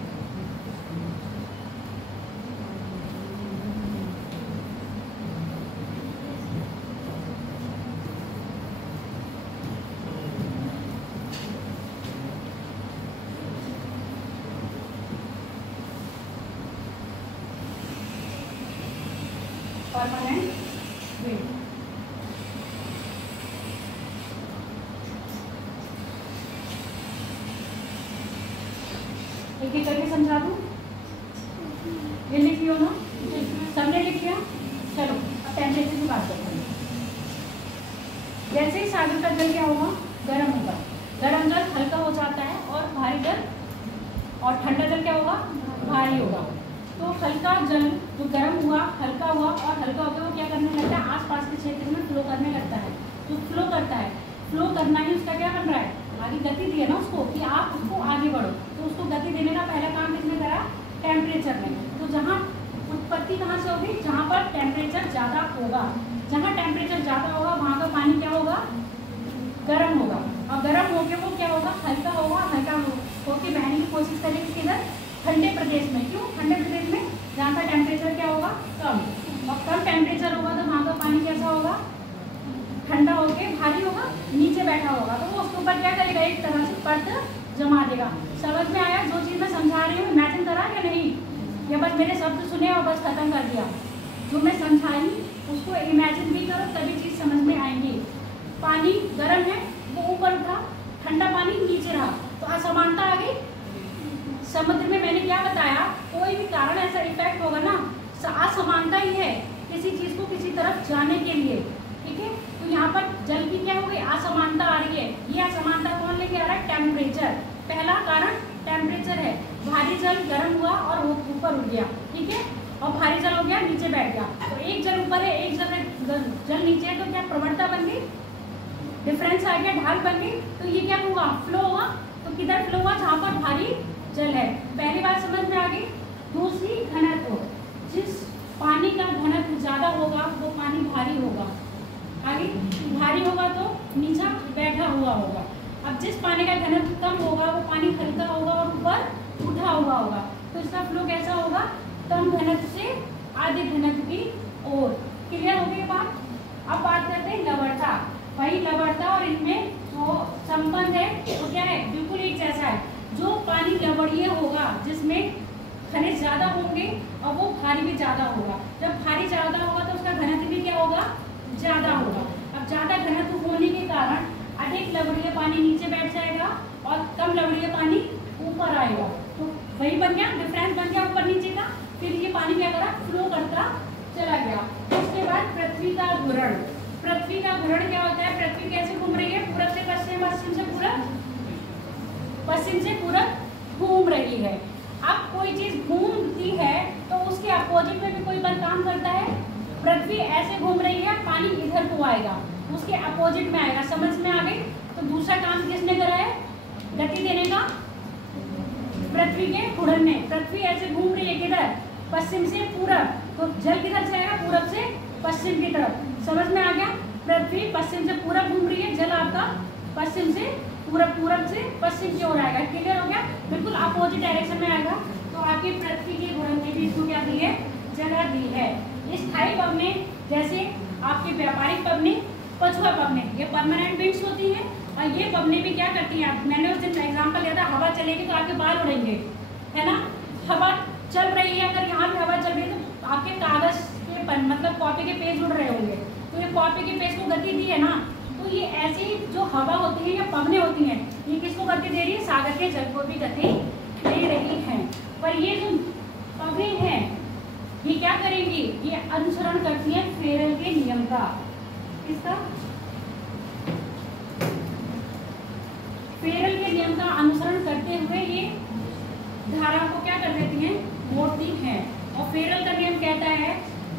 Permanent wind. एक एक करके समझा दूं, ये लिख लियो ना, सबने लिख लिया। चलो अब टेम्परेचर की बात करते हैं। जैसे ही सागर का जल क्या होगा, गर्म होगा। गर्म जल हल्का हो जाता है और भारी जल, और ठंडा जल क्या होगा, भारी होगा। तो हल्का जल जो गर्म हुआ, हल्का हुआ और हल्का होकर वो क्या करने लगता है, आसपास के क्षेत्र में फ्लो करने लगता है। तो फ्लो करता है, फ्लो करना ही उसका क्या बन रहा है, आगे गति दी है ना उसको कि आप उसको आगे बढ़ो। तो उसको गति देने का पहला काम किसने करा, टेम्परेचर में। तो जहाँ उत्पत्ति कहाँ से होगी, जहाँ पर टेम्परेचर ज़्यादा होगा। जहाँ टेम्परेचर ज़्यादा होगा वहाँ का पानी क्या होगा, गर्म होगा। और गर्म होकर वो क्या होगा, हल्का होगा। हल्का होकर बहने की कोशिश करेगी किधर, ठंडे प्रदेश में। क्यों ठंडे प्रदेश में, जहाँ का टेम्परेचर क्या होगा, कम। और कम टेम्परेचर होगा तो वहाँ का पानी कैसा होगा, ठंडा होकर भारी होगा, नीचे बैठा होगा। तो वो उसके ऊपर क्या करेगा, एक तरह से परत जमा देगा। समझ में आया जो चीज़ मैं समझा रही हूँ, इमेजिन करा या नहीं, या बस मेरे शब्द सुने और बस खत्म कर दिया। जो मैं समझाई उसको इमेजिन भी करो तभी चीज़ समझ में आएंगी। पानी गर्म है वो ऊपर उठा, ठंडा पानी नीचे रहा, तो असमानता आ गई। समुद्र में मैंने क्या बताया, कोई भी कारण ऐसा इफेक्ट होगा ना, असमानता ही है किसी चीज़ को किसी तरफ जाने के लिए। ठीक है, तो यहाँ पर जल की क्या हो गई, असमानता आ रही है। ये असमानता कौन लेके आ रहा है, टेम्परेचर। पहला कारण टेम्परेचर है। भारी जल गर्म हुआ और वो ऊपर उठ गया, ठीक है, और भारी जल हो गया नीचे बैठ गया। तो एक जल ऊपर है, एक जल नीचे है, तो क्या प्रवणता बन गई, डिफरेंस आ गया, ढाल बन गई। तो ये क्या होगा, फ्लो होगा। तो किधर फ्लो हुआ, जहाँ पर भारी जल है। पहली बात समझ में आ गई। दूसरी, घनत्व। जिस पानी का घनत्व ज़्यादा होगा वो पानी भारी होगा। आगे भारी होगा तो नीचा बैठा हुआ होगा। अब जिस पानी का घनत्व कम होगा वो पानी हल्का होगा और ऊपर उठा हुआ होगा। तो इसका फ्लो कैसा होगा, कम घनत्व से आधे घनत्व की ओर। क्लियर हो गई बात। अब बात करते हैं लवणता। वही लवणता और इनमें जो संबंध है वो क्या है, बिल्कुल एक जैसा है। जो पानी लवणीय होगा, जिसमें खनिज ज़्यादा होंगे और वो भारी भी ज़्यादा होगा। जब भारी ज़्यादा होगा तो उसका घनत्व भी क्या होगा, ज़्यादा होगा। अब ज़्यादा घनत्व होने के कारण अधिक लवणीय पानी नीचे बैठ जाएगा और कम लवणीय पानी ऊपर आएगा। तो वही बन गया, डिफरेंस बन गया ऊपर नीचे का। फिर ये पानी क्या करा, फ्लो करता चला गया। उसके बाद पृथ्वी का घूर्णन। पृथ्वी का घूर्णन क्या होता है, पृथ्वी कैसे घूम रही है, पूरब से पश्चिम, पश्चिम से पूरब, पश्चिम से पूरब घूम रही है। अब कोई चीज घूमती है तो उसके अपोजिट में भी कोई बल काम करता है। पृथ्वी ऐसे घूम रही है, पानी इधर को आएगा, उसके अपोजिट में आएगा। समझ में आ गई। तो दूसरा काम किसने करा है, गति देने का, पृथ्वी के घूर्णन ने। पृथ्वी ऐसे घूम रही है किधर, पश्चिम से पूरब, तो जल किधर जाएगा, पूरब से पश्चिम की तरफ। समझ में आ गया। पृथ्वी पश्चिम से पूरब घूम रही है, जल आपका पश्चिम से पूरब, पूरब से पश्चिम की ओर आएगा। क्लियर हो गया, बिल्कुल अपोजिट डायरेक्शन में आएगा। तो आपकी पृथ्वी के घूर्णन ने भी इसको क्या दी है, जगह दी है। स्थायी पवनें जैसे आपकी व्यापारिक पवनें, पछुआ पवनें, ये परमानेंट विंड्स होती हैं। और ये पवनें भी क्या करती हैं, मैंने उस दिन एग्जाम्पल लिया था, हवा चलेगी तो आपके बाल उड़ेंगे, है ना। हवा चल रही है, अगर यहाँ भी हवा चल रही है तो आपके कागज के मतलब कॉपी के पेज उड़ रहे होंगे। तो ये कॉपी के पेज को गति दी है ना। तो ये ऐसी जो हवा होती है या पवनें होती हैं, ये किसको गति दे रही है, सागर के जल को भी गति दे रही है। पर ये जो पवनें हैं ये क्या करेंगी, ये अनुसरण करती है फेरल के नियम का। किसका, फेरल के नियम का अनुसरण करते हुए ये धारा को क्या कर देती हैं, मोड़ती हैं। और फेरल का नियम कहता है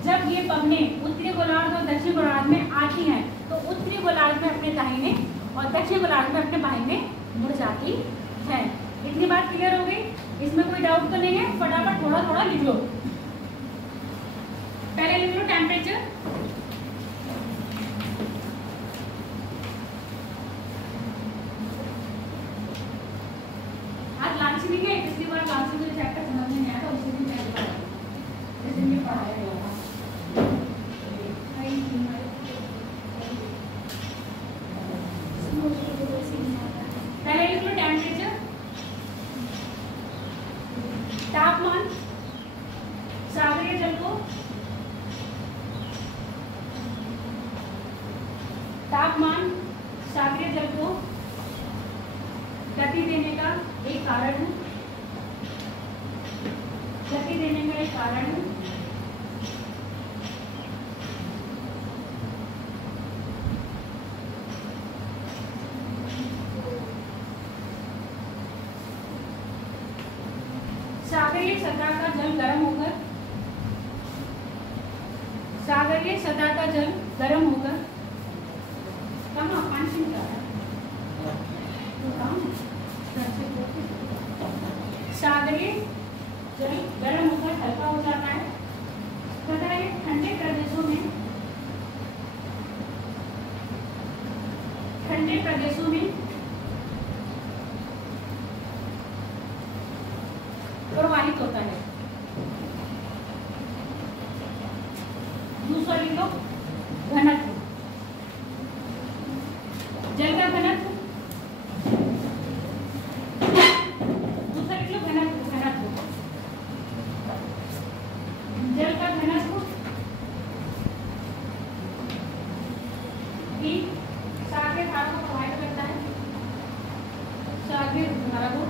जब ये पवनें उत्तरी गोलार्ध और दक्षिण गोलार्ध में आती हैं तो उत्तरी गोलार्ध में अपने दाहिने और दक्षिण गोलार्ध में अपने बाएं में मुड़ जाती है। इतनी बात क्लियर हो गई? इसमें कोई डाउट तो नहीं है? फटाफट थोड़ा थोड़ा लिख लो। पहले लिख लो टेम्परेचर, आज लांच नहीं है, पिछली बार लांच में चैप्टर समझ में नहीं आया था, उसी दिन मैं पढ़ाया, जिस दिन में पढ़ाया गया था। पहले लिख लो टेम्परेचर, तापमान, सागरीय जल को तापमान सागरीय जल को गति देने का एक कारण है, गति देने का एक कारण है। सागरीय सतह का जल गर्म होकर, सागरीय सतह का जल गर्म होकर कहाँ पानी का सागरीय जल गर्म होकर हल्का हो जाता है तथा ये ठंडे प्रदेशों में प्रवाहित होता है। दूसरा लिख लो घनत्व, जल का घनत्व, दूसरा लिख लो घनत्व, जल का घनत्व भी सागरीय धारा को प्रभावित करता है, सागरीय धारा को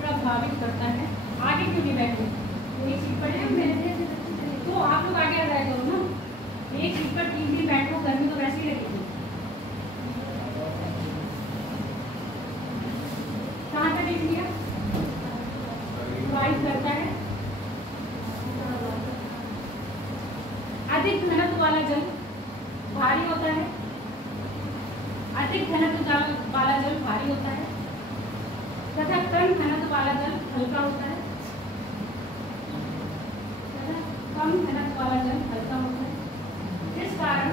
प्रभावित करता है। आगे क्यों नहीं बैठे? एक सीट पर तो आप लोग आगे आ जाए करो ना, एक सीट पर 3 दिन बैठो, गर्मी तो वैसे ही लगेगी। कहाँ तक लिख लिया? प्रभावित करता है। अधिक घनत्व वाला जल भारी होता है, अधिक घनत्व वाला जल भारी होता है तथा कम घनत्व वाला जल हल्का होता है, कम घनत्व वाला जल हल्का होता है। जिस कारण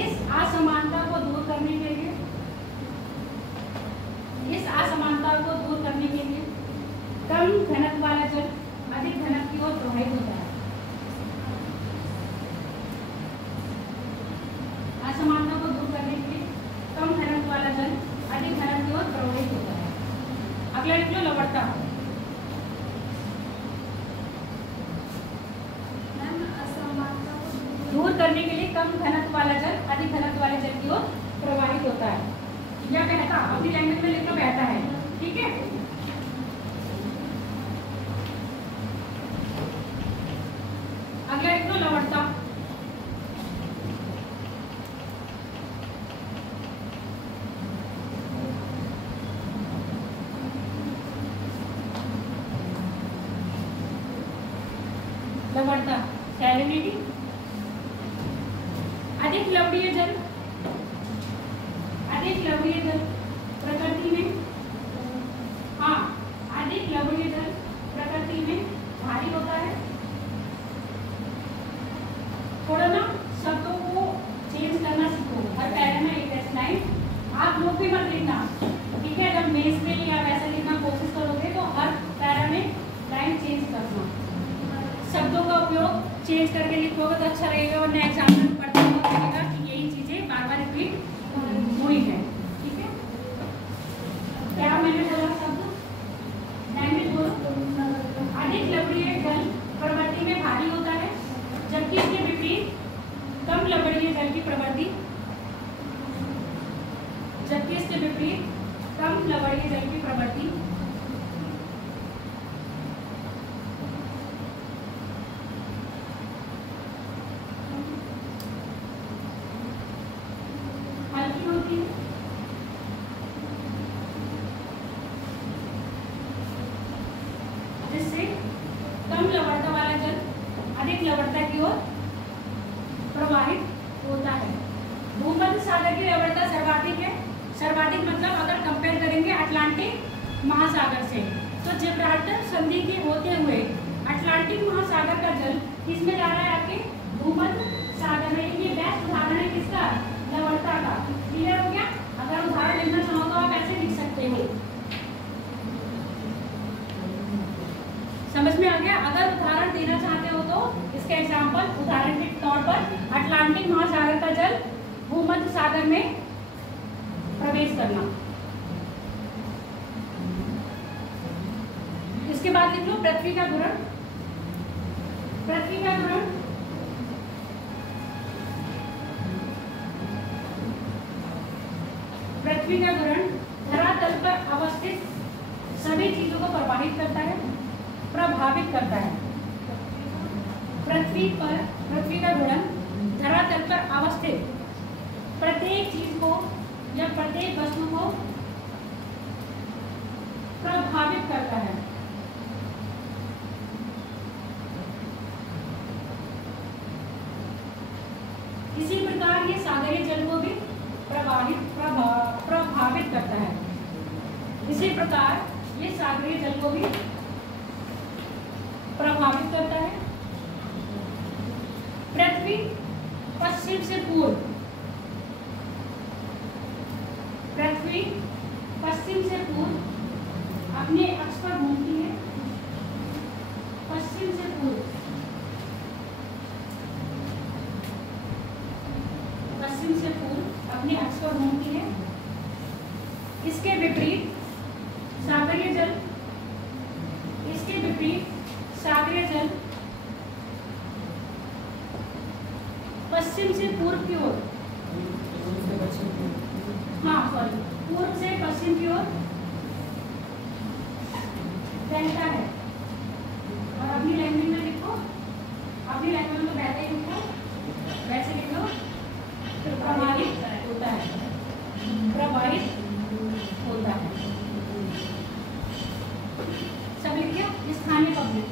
इस असमानता को दूर करने के लिए, इस असमानता को दूर करने के लिए कम घनत्व वाला जल अधिक घनत्व की ओर प्रवाहित होता है। असमानता को दूर करने के लिए कम घनत्व वाला जल अधिक घनत्व की ओर प्रवाहित होता है। अगला लिख लो लवणता, दूर करने के लिए कम घनत्व वाला जल अधिक घनत्व वाले जल की ओर प्रवाहित होता है। या बहता, अपनी लैंग्वेज में लिखना बहता है, ठीक है। अगला लिख लो लवणता, लवणता सैलिनिटी, अधिक लवणीय जल, अधिक लवणीय जल प्रकृति में, हाँ अधिक लवणीय जल प्रकृति में भारी होता है। थोड़ा ना शब्दों को चेंज करना सीखो, हर पैरा में एक ऐसी लाइन आप लोग भी मत लिखना, ठीक है। जब मेज में या वैसा लिखना कोशिश करोगे तो हर पैरा में लाइन चेंज करना, शब्दों का उपयोग चेंज करके लिखोगे तो अच्छा रहेगा, वरना एग्जाम में पढ़ते हुए लगेगा कि यही चीजें बार बार रिपीट हुई है, ठीक है। क्या मैंने बोला शब्द? लैंग्वेज बोलो। अधिक लवणीय जल प्रवृत्ति में भारी होता है, जबकि इसके विपरीत कम लवणीय जल की प्रवृत्ति, जबकि इसके विपरीत कम लवणीय जल की प्रवृत्ति महासागर से। तो जिब्राल्टर संधि के होते हुए अटलांटिक महासागर का जल किसमें जा रहा है? आपके भूमध्य सागर में। ये बेस्ट उदाहरण है किसका? लवणता का। क्लियर हो गया? अगर उदाहरण लिखना चाहो तो आप ऐसे लिख सकते हो। समझ में आ गया? अगर उदाहरण देना चाहते हो तो इसके एग्जाम्पल उदाहरण के तौर पर अटलांटिक महासागर का जल भूमध्य सागर में प्रवेश करना। इसके बाद लिख लो पृथ्वी का घूर्णन। पृथ्वी का घूर्णन पृथ्वी का घूर्णन धरातल पर अवस्थित सभी चीजों को प्रभावित करता है, प्रभावित करता है। पृथ्वी का घूर्णन धरातल पर अवस्थित प्रत्येक चीज को या प्रत्येक वस्तु को प्रभावित करता है। इसी प्रकार ये सागरीय जल को भी प्रभावित करता है। इसी प्रकार ये सागरीय जल को भी प्रभावित करता है। पृथ्वी पश्चिम से पूर्व, पृथ्वी पश्चिम से पूर्व अपने अक्ष पर घूमती है। पश्चिम से पूर्व, पश्चिम से पूर्व अपने अक्ष पर घूमती है। इसके विपरीत सागरीय जल, इसके विपरीत सागरीय जल पश्चिम से पूर्व की ओर, हाँ सॉरी, पूर्व से पश्चिम की ओर बहता है। और अपनी लैंग्वेज में लिखो, अपनी लैंग्वेज में बहते ही लिखो, वैसे लिख लो। प्रभावित होता है, प्रभावित होता है। सब लिखिए। स्थानीय पब्लिक,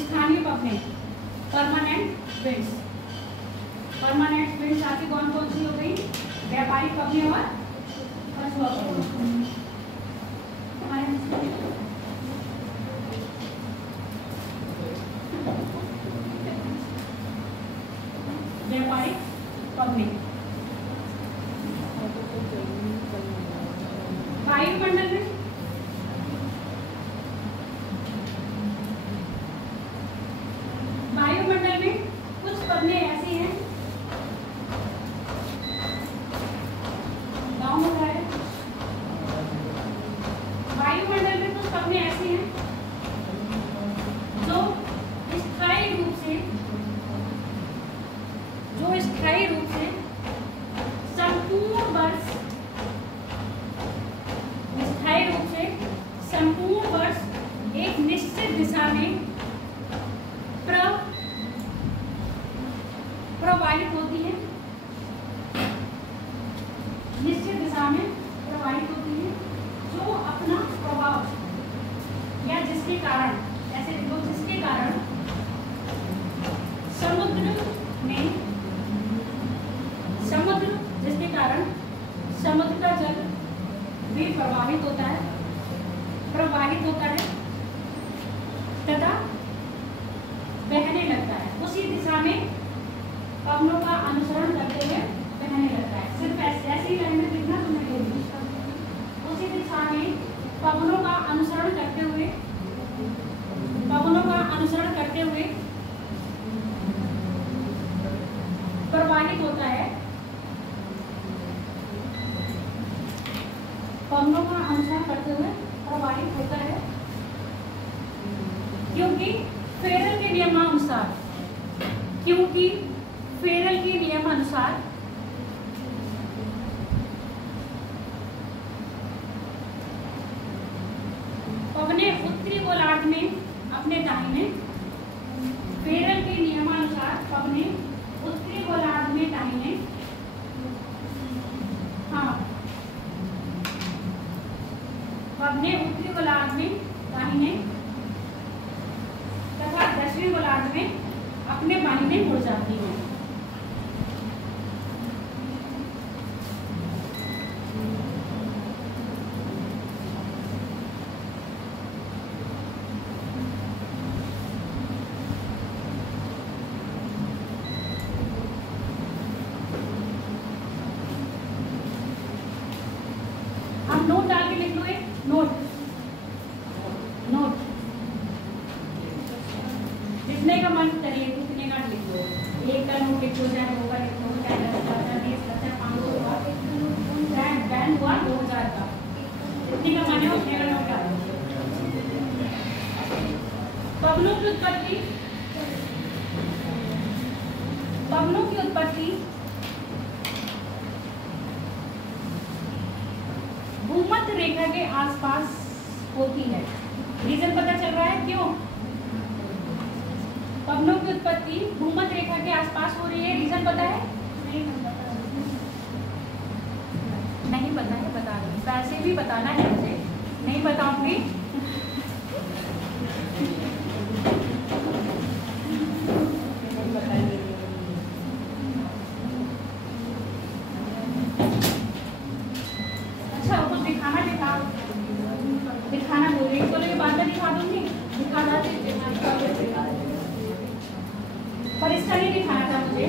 स्थानीय public, permanent winds. Permanent winds आपकी कौन कौन सी हो गई? व्यापारिक पब्लिक और पशुआ पब्लिक। व्यापारिक पब्लिक। वायुमंडल में कुछ पबने ऐसी हैं, गाँव में है। वायुमंडल में कुछ पबने ऐसी हैं जो स्थायी रूप से संपूर्ण वर्ष एक निश्चित दिशा में प्रवाहित होती है। निश्चित दिशा में प्रवाहित होती है, जो अपना प्रभाव या जिसके कारण, ऐसे देखो, जिसके कारण जिसके कारण समुद्र का जल भी प्रवाहित होता है तथा बहने लगता है। उसी दिशा में पवनों का अनुसरण करते हुए बहने लगता है। सिर्फ ऐसी लाइन में लिखना तो मैं उसी दिशा में पवनों का अनुसरण करते हुए प्रवाहित होता है। पवनों का अनुसरण करते हुए प्रवाहित होता है, क्योंकि फेरल के नियमानुसार पवने उत्तरी गोलार्ध में अपने दाहिने, फेरल के नियमानुसार पवने उत्तरी गोलार्ध में दाहिने, हाँ, पवने उत्तरी गोलार्ध में दाहिने तथा दक्षिणी गोलार्ध में अपने बाहिने मुड़ जाती हैं। अब नोट डाल के लिख लो एक नोट, नोट लिखने का मन करिए, कितने का लिख लो, 1 का नोट लिख लो, चाहे 2 का लिख लो, चाहे 10 का, चाहे 20 का, चाहे 500 का, चाहे बैन हुआ 2000 का, जितने का मन है उतने का नोट डाल दो। पवनों की उत्पत्ति, पवनों की उत्पत्ति भूमध्य रेखा के आसपास होती है। रीजन पता चल रहा है क्यों? पवनों की उत्पत्ति भूमध्य रेखा के आसपास हो रही है, रीजन पता है? नहीं पता है, बता रही, वैसे भी बताना है मुझे, नहीं बताऊंगी। अच्छा वो कुछ दिखाना, दिखाना बोल रही, चलो ये बाद में दिखा दूंगी, दिखाना पर इसका नहीं दिखाना था मुझे,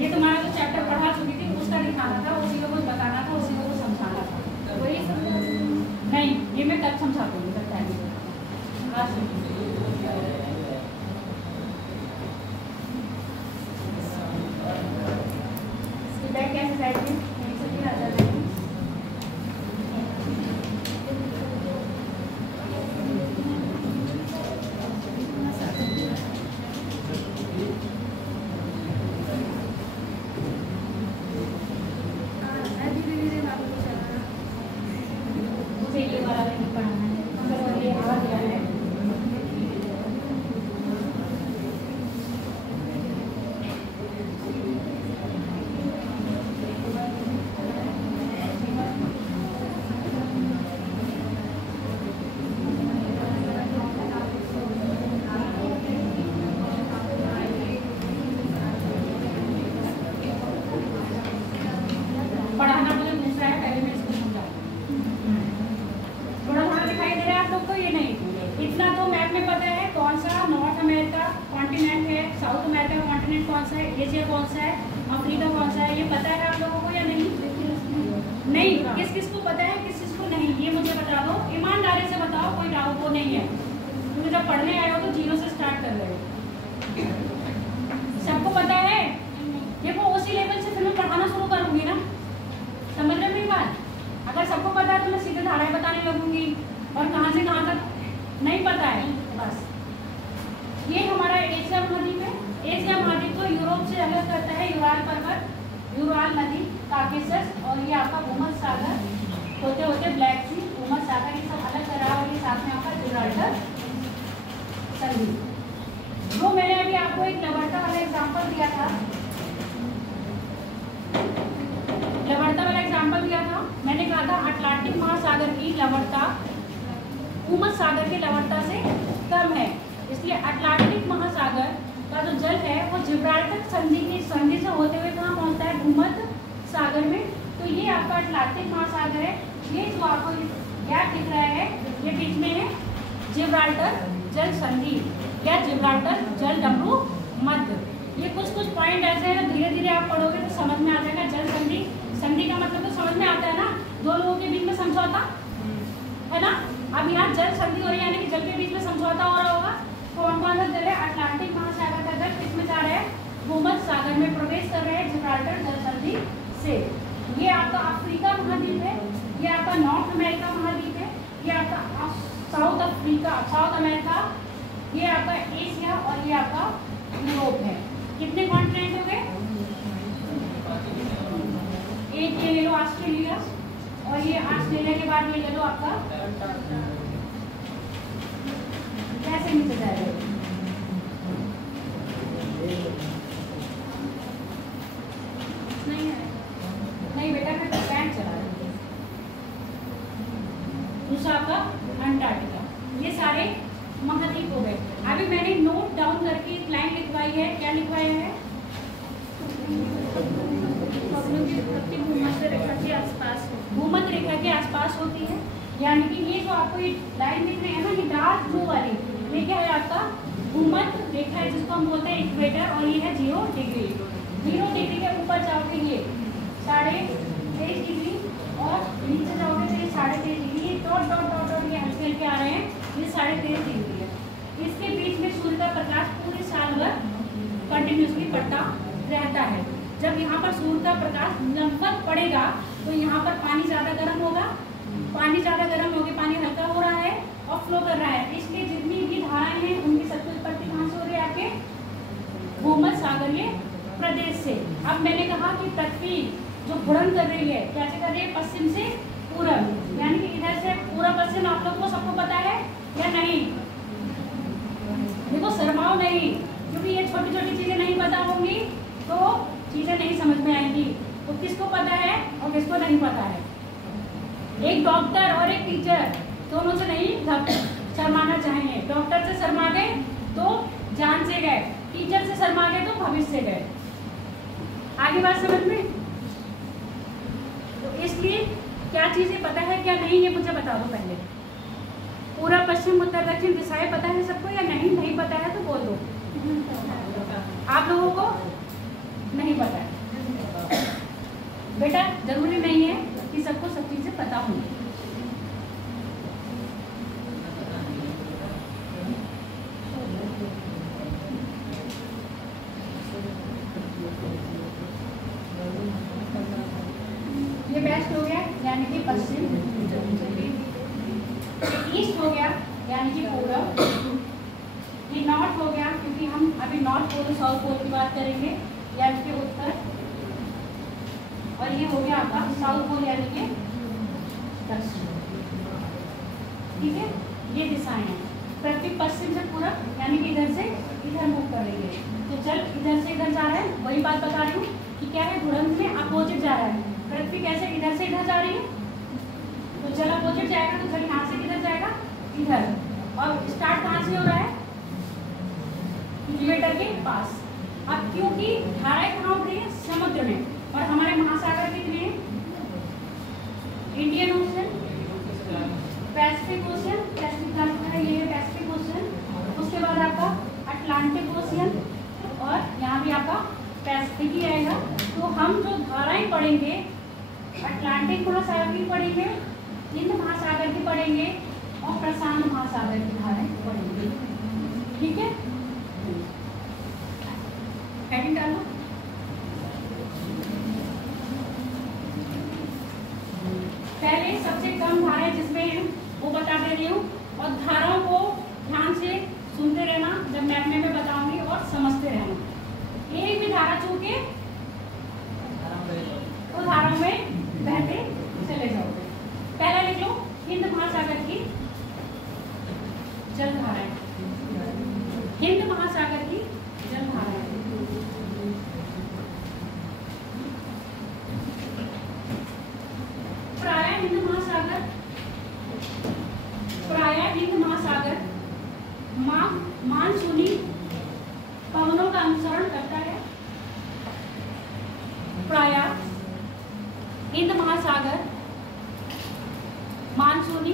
ये तुम्हारा जो चैप्टर पढ़ा चुकी थी उसका दिखाना था, उसी को कुछ बताना था, उसी को कुछ समझाना था, वही नहीं, ये मैं तब समझा दूंगी, तब टाइम बैग कैसे साइड में सभी आ जाता है। मुझे ये वाला नहीं पढ़ाना है, मगर ये आ गया है। पढ़ाना मुझे दूसरा है, पहले मैं इसको समझाऊंगी। थोड़ा थोड़ा दिखाई दे रहा है आप लोग को? ये नहीं, इतना तो मैप में पता है कौन सा नॉर्थ अमेरिका कॉन्टिनेंट है, साउथ अमेरिका कॉन्टिनेंट कौन सा है, एशिया कौन सा है, अफ्रीका कौन सा है, ये पता है आप लोगों को या नहीं? नहीं, किस किस को पता है, किस किस को नहीं, ये मुझे बता दो, ईमानदारी से बताओ, कोई डाउट वो नहीं है, क्योंकि जब पढ़ने आए हो तो 0 से स्टार्ट कर रहे हो। सबको पता है? देखो उसी लेवल से फिर मैं पढ़ाना शुरू करूंगी ना, समझ रहे हो मेरी बात? अगर सबको पता है तो मैं सीधे धाराएं बताने लगूंगी, और कहाँ से कहाँ तक नहीं पता है बस। ये हमारा एशिया महाद्वीप है, एशिया महाद्वीप को यूरोप से अलग करता है यूराल पर्वत, यूराल नदी, काकेशस, और ये आपका भूमध्य सागर होते होते ब्लैक सी, भूमध्य सागर, ये सब अलग कर रहा है, और ये साथ में आपका जिब्राल्टर संधि। जो मैंने अभी आपको एक लवर्ता वाला एग्जाम्पल दिया था, लवर्ता वाला एग्जाम्पल दिया था, मैंने कहा था अटलांटिक महासागर की लवर्ता भूमध्य सागर की लवर्ता से कम है, इसलिए अटलांटिक महासागर का जो जल है वो जिब्राल्टर संधि से होते हुए कहाँ पहुँचता है? भूमध्य सागर में। तो ये आपका अटलांटिक महासागर है, ये जो आपको गैप दिख रहा है ये बीच में है जिब्राल्टर जल संधि या जिब्राल्टर जल डमरू मध्य। ये कुछ कुछ पॉइंट ऐसे हैं, धीरे धीरे आप पढ़ोगे तो समझ में आ जाएगा। जल संधि, संधि का मतलब तो समझ में आता है ना, दो लोगों के बीच में समझौता है ना। अब यहाँ जल संधि हो रही है, यानी कि जल के बीच में समझौता हो रहा होगा। कौन कौन सा जल है? अटलांटिक महासागर का जल किस में जा रहा है? भूमध्य सागर में प्रवेश कर रहे हैं जिब्राल्टर जल संधि से। ये आपका अफ्रीका महाद्वीप है, ये आपका नॉर्थ अमेरिका महाद्वीप है, ये आपका साउथ अमेरिका, ये आपका एशिया, और ये आपका यूरोप है। कितने कॉन्टिनेंट हो गए? एक ये ले लो ऑस्ट्रेलिया, और ये ऑस्ट्रेलिया के बाद ये ले लो आपका, कैसे नीचे जाएगा? नहीं बेटा, फिर तो पैंट चला रही है। दूसरा आपका अंटार्कटिका। ये सारे महाद्वीप हो गए। अभी मैंने नोट डाउन करके एक लाइन लिखवाई है, क्या लिखवाया है? भूमध्य रेखा के आसपास, भूमध्य रेखा के आसपास होती है, यानी कि ये जो आपको ये लाइन दिख रही है ना, ये डार्क ब्लू वाली, ये क्या है? आपका भूमध्य रेखा है, जिसको हम बोलते हैं इक्वेटर, और ये है 0 डिग्री। 0 डिग्री के ऊपर जाओगे ये 23.5 डिग्री, और नीचे जाओगे तो ये धाराएं तेज गिरती है। इसके बीच में सूर्य का प्रकाश पूरे साल भर कंटिन्यूसली पड़ता रहता है। जब यहाँ पर सूर्य का प्रकाश लगभग पड़ेगा तो यहाँ पर पानी ज़्यादा गर्म होगा, पानी ज़्यादा गर्म होकर पानी हल्का हो रहा है और फ्लो कर रहा है। इसलिए जितनी भी धाराएं हैं उनकी सबकी उत्पत्ति कहाँ से हो रही है? आपके भूमध्य सागरीय प्रदेश से। अब मैंने कहा कि पृथ्वी जो घूर्णन कर रही है, कैसे कर रही है? पश्चिम से पूरब, यानी कि इधर से पूरा पश्चिम आप लोगों को सबको पता है या नहीं? देखो शर्माओ नहीं, क्योंकि ये छोटी छोटी चीजें नहीं पता होंगी तो चीजें नहीं समझ में आएंगी। तो किसको पता है और किसको नहीं पता है? एक डॉक्टर और एक टीचर दोनों से नहीं शर्माना चाहिए। डॉक्टर से शर्मा गए तो जान से गए, टीचर से शर्मा गए तो भविष्य से गए। आगे बात समझ में? तो इसलिए क्या चीजें पता है क्या नहीं, ये मुझे बता दो पहले। पूरा पश्चिम उत्तर दक्षिण दिशाएं पता है सबको या नहीं? नहीं पता है तो बोल दो। आप लोगों को नहीं पता है बेटा, जरूरी नहीं है कि सबको सब चीजें पता होंगी। ये वेस्ट हो गया यानी कि पश्चिम, ईस्ट हो गया यानी कि पूरब, ये नॉर्थ हो गया क्योंकि हम अभी नॉर्थ पोल साउथ पोल की बात करेंगे यानी कि उत्तर, और ये हो गया आपका साउथ पोल यानी कि दक्षिण। ठीक है, ये दिशाएं हैं। पृथ्वी पश्चिम से पूरब यानी कि इधर से इधर मूव कर रही है। तो जल इधर से इधर जा रहा है, वही बात बता रही हूँ कि क्या है, घूर्णन में अपोजिट जा रहा है। पृथ्वी कैसे इधर से इधर जा रही है, तो जल अपोजिट जाएगा, तो जल यहाँ से किधर जाएगा? इधर। और स्टार्ट कहाँ से हो रहा है? इक्वेटर के पास। अब क्योंकि धाराएं कहाँ उठ रही है? समुद्र में। और हमारे महासागर कितने हैं? Indian ocean, Pacific ocean, Pacific है, ये है पैसिफिक ओशन। उसके बाद आपका अटलांटिक ओशियन और यहाँ भी आपका पैसिफिक ही आएगा। तो हम जो धाराएं पढ़ेंगे, अटलांटिक महासागर की पढ़ेंगे, हिंद महासागर की पढ़ेंगे और प्रशांत महासागर की धाराएं पढ़ेंगे। ठीक है, हेडिंग डालो। पहले सबसे कम धाराएं जिसमें हैं वो बता दे रही हूँ, और धाराओं को ध्यान से सुनते रहना, जब मैं अपने में बताऊंगी और समझते रहना। एक भी धारा छूटे तो धाराओं में बहते चले जाओगे। पहला लिख लो, हिंद महासागर की जल धाराएं, हिंद महासागर की जल धाराएं। प्रायः हिंद महासागर मानसूनी पवनों का अनुसरण करता है। प्रायः हिंद महासागर मानसूनी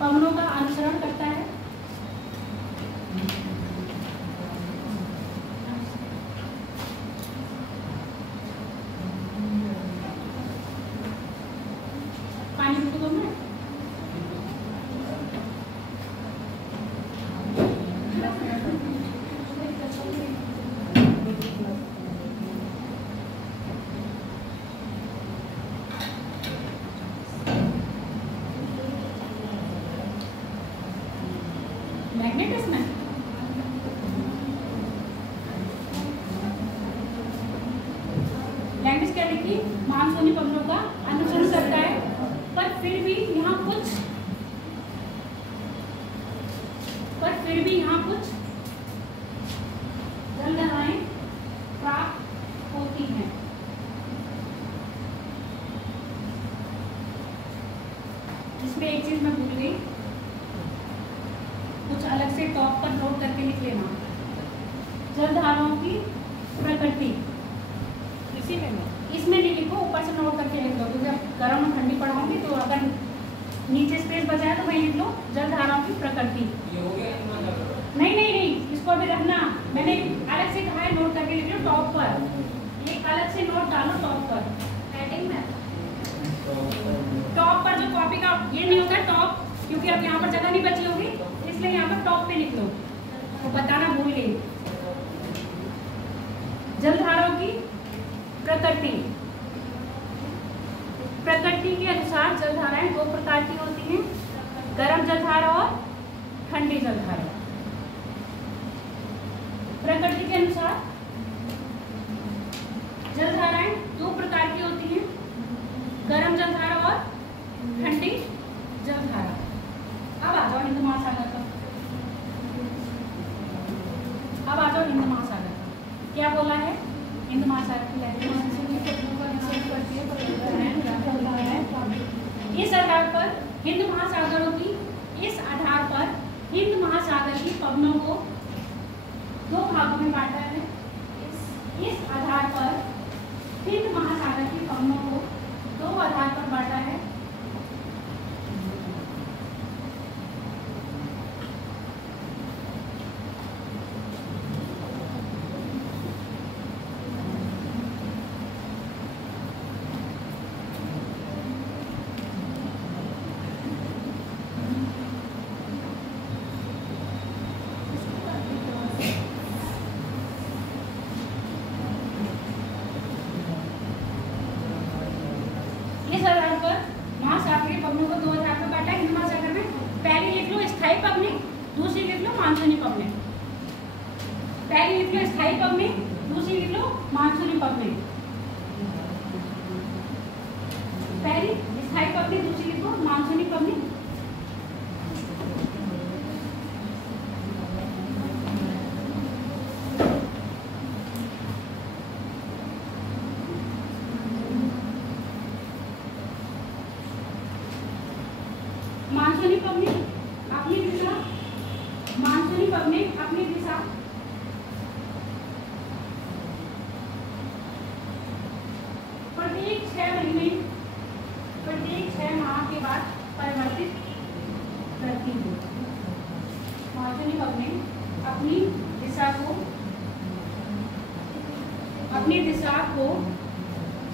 पवनों का अनुसरण करता है। पानी रुको दो मिनट। मैग्नेटिज्म लैंग्वेज क्या लिखी? मानसूनी पवनों का अनुसरण करता है, पर फिर भी यहाँ कुछ जल धाराएं प्राप्त होती हैं। इसमें एक चीज मैं भूल गई, कुछ अलग से टॉप पर नोट करके लिख लेना। जल धाराओं की प्रकृति इसी में इसमें नहीं लिखो, ऊपर से नोट करके लिख लो, क्योंकि अब गर्म और ठंडी पढ़ाऊंगी तो अगर नीचे स्पेस बचाए तो वही लिख लो, जल धाराओं की प्रकृति। नहीं, इसको अभी रखना, मैंने अलग से कहा है नोट करके लिख लो टॉप पर, एक अलग से नोट डालो टॉप पर, हेडिंग में टॉप पर जो कॉपी का ये नहीं होता टॉप, क्योंकि अब यहाँ पर जगह नहीं बची होगी, इसलिए यहाँ पर टॉप पे लिख लो, तो बताना भूल गई। जलधाराओं की प्रकृति, प्रकृति के अनुसार जलधाराएं दो प्रकार की होती हैं, गर्म जलधारा और ठंडी जलधारा। प्रकृति के अनुसार जलधाराएं दो प्रकार की होती हैं, गर्म जलधारा और ठंडी जलधारा। अब आ जाओ हिंद महासागर पर, अब आ जाओ हिंद महासागर। क्या बोला है हिंद महासागर की लहरें? इस आधार पर हिंद महासागरों की, इस आधार पर हिंद महासागर की पवनों को दो भागों में बांटा है। इस आधार पर हिंद महासागर की पवनों को दो आधार पर बांटा है। इस आधार पर महासागरीय पवनों को दो आधार पर बांटा है हिंद महासागर में। पहली लिख लो स्थायी पवनी, दूसरी लिख लो मानसूनी पवनी। पहली लिख लो स्थायी पवनी, दूसरी लिख लो मानसूनी पवनी। पहली स्थायी पवनी, दूसरी लिख लो मानसूनी पवनी। मानसूनी पवनी अपनी दिशा, मानसूनी पवनी अपनी दिशा प्रत्येक 6 महीने, प्रत्येक 6 माह के बाद परिवर्तित करती है। मानसूनी पवनी अपनी दिशा को, अपनी दिशा को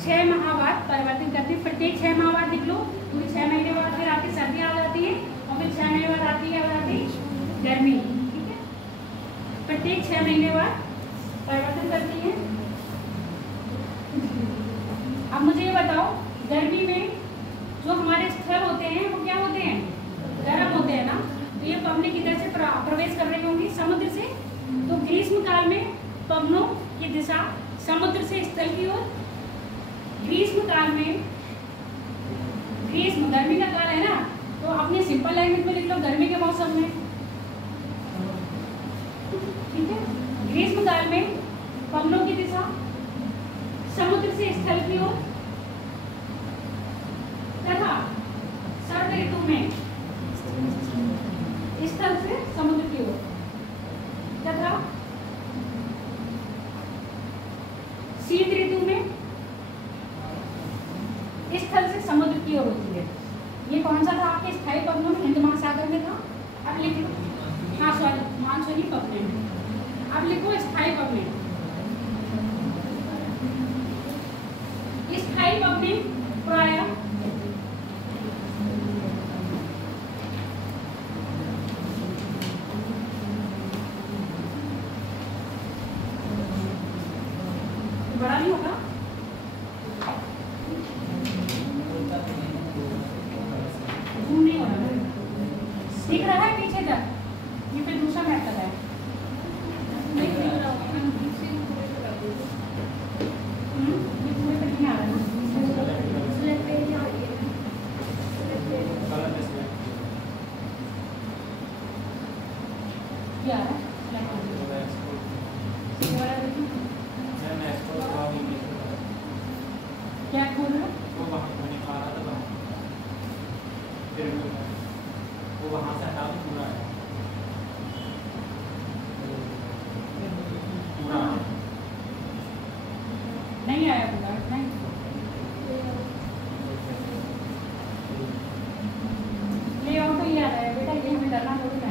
6 माह बाद परिवर्तित करती है। प्रत्येक 6 माह बाद लिख लो, क्योंकि 6 महीने बाद फिर आपकी सर्दी आ जाती है और फिर 6 महीने बाद आती है गर्मी। ठीक है, प्रत्येक 6 महीने बाद परिवर्तन करती है। अब मुझे ये बताओ, गर्मी में जो हमारे स्थल होते हैं वो क्या होते हैं? गर्म होते हैं ना। तो ये पवनें किधर से प्रवेश कर रही होंगी? समुद्र से। तो ग्रीष्म काल में पवनों की दिशा समुद्र से स्थल की ओर। ग्रीष्म काल में, ग्रीष्म गर्मी का काल है ना, तो अपने सिंपल लैंग्वेज में लिख लो गर्मी के मौसम में। ठीक है, ग्रीष्म काल में पवनों की दिशा समुद्र से स्थल की ओर तथा शरद ऋतु में स्थल से समुद्र की ओर तथा शीत ऋतु में स्थल से समुद्र की ओर होती है। ये कौन सा था आपके स्थायी पवनों में? हिंद महासागर में था। अब लिख लो, हाँ सॉरी, मानसूनी पवनें में। अब लिखो स्थायी पवनें। स्थायी पवनें प्रायः बड़ा नहीं होगा, नहीं हो रहा, दिख रहा है पीछे तक? ये फिर दूसरा मेथड है। नहीं दिख रहा होगा, ये पूरे तक नहीं आ रहा ना। क्या है? क्या खोल रहा है? वो वहाँ से हटा दो, पूरा है, पूरा है। नहीं आया पूरा, नहीं। ले आओ तो ये आ रहा है बेटा, ये हमें डरना थोड़ी है।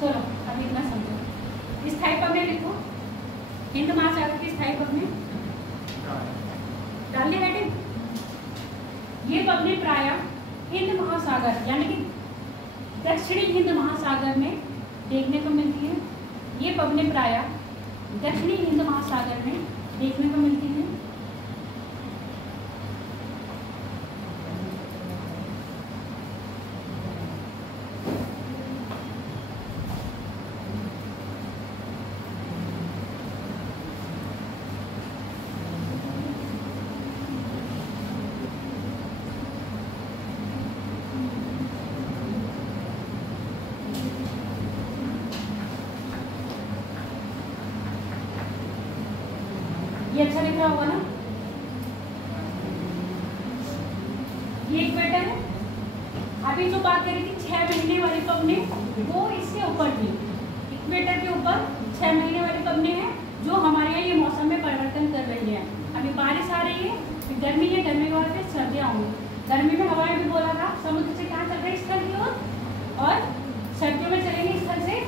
चलो अभी इतना समझो। स्थायी पवनें लिखो, हिंद महासागर की स्थायी पवनें डालने हेडिंग। ये पवनें प्रायः हिंद महासागर यानी कि दक्षिणी हिंद महासागर में देखने को मिलती है। ये पवनें प्रायः दक्षिणी हिंद महासागर में देखने को मिलती हैं। ये अच्छा दिख रहा होगा ना? ये इक्वेटर है। अभी जो बात करी थी 6 महीने वाली पवनें, वो इसके ऊपर थी। इक्वेटर के ऊपर 6 महीने वाली पवनें हैं जो हमारे यहाँ ये मौसम में परिवर्तन कर रही है। अभी बारिश आ रही है, फिर गर्मी है, गर्मी के बाद फिर सर्दियाँ होंगी। गर्मी में हवाएं भी बोला था समुद्र से कहाँ चल रहे स्थल की ओर, और सर्दियों में चलेंगे स्थल से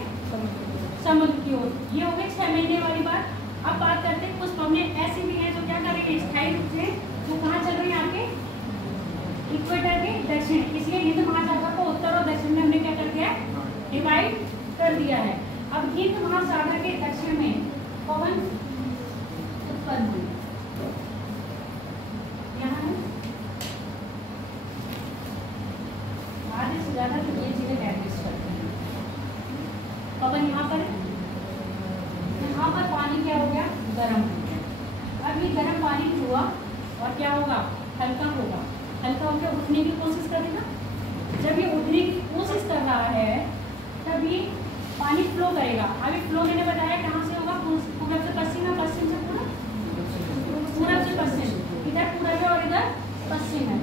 समुद्र की ओर। ये हो गई 6 महीने वाली बात। अब बात करते हैं कुछ पवनें ऐसी भी हैं जो क्या करेंगे स्थायी रूप से, वो कहाँ चल रही है आपके इक्वेटर के दक्षिण। इसलिए हिंद महासागर को उत्तर और दक्षिण में हमने क्या कर दिया है, डिवाइड कर दिया है। अब हिंद महासागर के दक्षिण में पवन उत्पन्न हुई, यहाँ है आधे से ज्यादा तो ये चीजें एडजस्ट करते हैं। पवन यहाँ पर है, यहाँ पर पानी क्या हो गया, गर्म हो गया। अब ये गर्म पानी हुआ और क्या होगा, हल्का होगा। हल्का होकर उठने की कोशिश करेगा। जब ये उठने की कोशिश कर रहा है तब ये पानी फ्लो करेगा। अभी फ्लो मैंने बताया कहाँ से होगा, पूरब से पश्चिम है, पश्चिम से पूरब, पूरब से पश्चिम। इधर पूरब है और इधर पश्चिम है।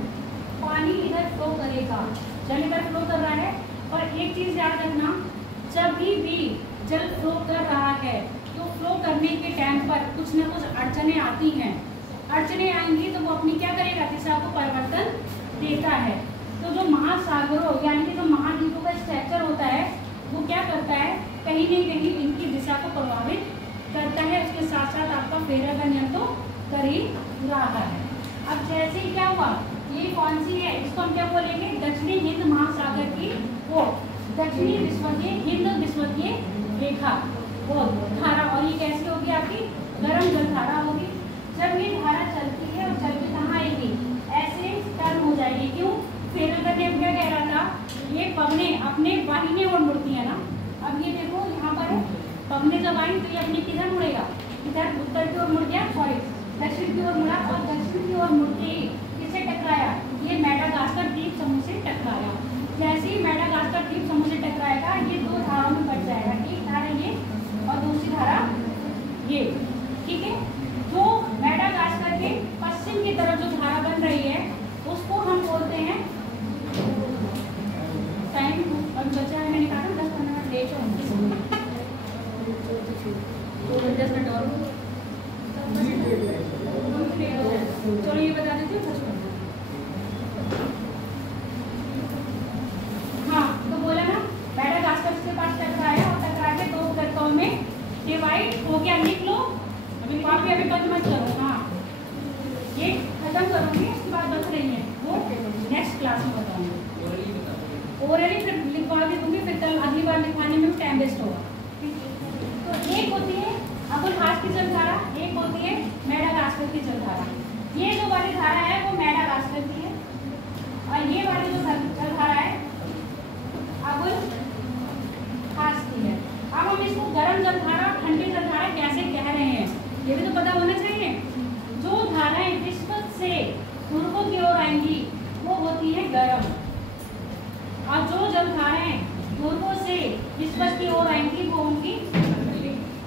पानी इधर फ्लो करेगा, जल इधर फ्लो कर रहा है। और एक चीज़ याद रखना, जब भी जल फ्लो कर रहा है तो फ्लो करने के टाइम पर कुछ न कुछ अड़चनें आती हैं। अड़चनें आएंगी तो वो अपनी क्या करेगा, दिशा को परिवर्तन देता है। तो जो महासागरों यानी कि जो महाद्वीपों का स्ट्रक्चर होता है वो क्या करता है, कहीं न कहीं इनकी दिशा को प्रभावित करता है। उसके साथ साथ आपका फेरा का नियम तो कर ही रहा है। अब जैसे ही क्या हुआ, ये कौन सी है, इसको हम क्या बोलेंगे, दक्षिणी हिंद महासागर की वो दक्षिणी विषुवतीय हिंद विषुवतीय रेखा वो धारा। और ये कैसी होगी, आपकी गर्म जल धारा होगी। जब ये धारा चलती है और चल के कहाँ आएगी, ऐसे टर्न हो जाएगी। क्यों, फेरकर ने क्या कह रहा था, ये पवनें अपने वाहिनी ओर मुड़ती है ना। अब ये देखो यहाँ पर पवनें जब आई तो ये अपनी किधर मुड़ेगा, इधर उत्तर की ओर मुड़ गया, सॉरी दक्षिण की ओर मुड़ा। और दक्षिण की ओर मुड़ते ही किससे टकराया, ये मेडागास्कर द्वीप समूह से टकराया। जैसे ही मेडागास्कर द्वीप समूह से टकराएगा ये दो धाराओं में बच जाएगा। एक धारा ये और दूसरी धारा ये, ठीक है। जो मेडागास्कर के पश्चिम की तरफ जो धारा बन रही है उसको हम बोलते हैं, टाइम और बचा है मैंने कहा 10-15 मिनट लेट हो, 10 मिनट और चलो ये बता देती हूँ। हाँ तो बोला ना, मेडागास्कर के पास टकराया और टकरा के दो उपत्यकाओं में डिवाइड हो गया। लिख लो, अभी कॉपी अभी बंद मत करो। हाँ ये खत्म करूँगी, उसके बाद बच रही है वो नेक्स्ट क्लास में बताऊँगी। ओरली फिर लिखवा भी दूँगी, फिर कल अगली बार लिखवाने में टाइम वेस्ट होगा। तो एक होती है अबुलहास की जलधारा, एक होती है मेडागास्कर की जलधारा। ये जो वाली धारा है वो मेडागास्कर की है और ये वाली जो जलधारा है अबुलहास की है। अब हम इसको गर्म जलधारा, ठंडी जलधारा कैसे कह रहे हैं ये भी तो पता होना चाहिए। जो धाराएं विषुवत से पूर्व की ओर आएंगी वो होती है गर्म, और जो जलधाराएं पूर्व से विषुवत की ओर आएंगी वो होंगी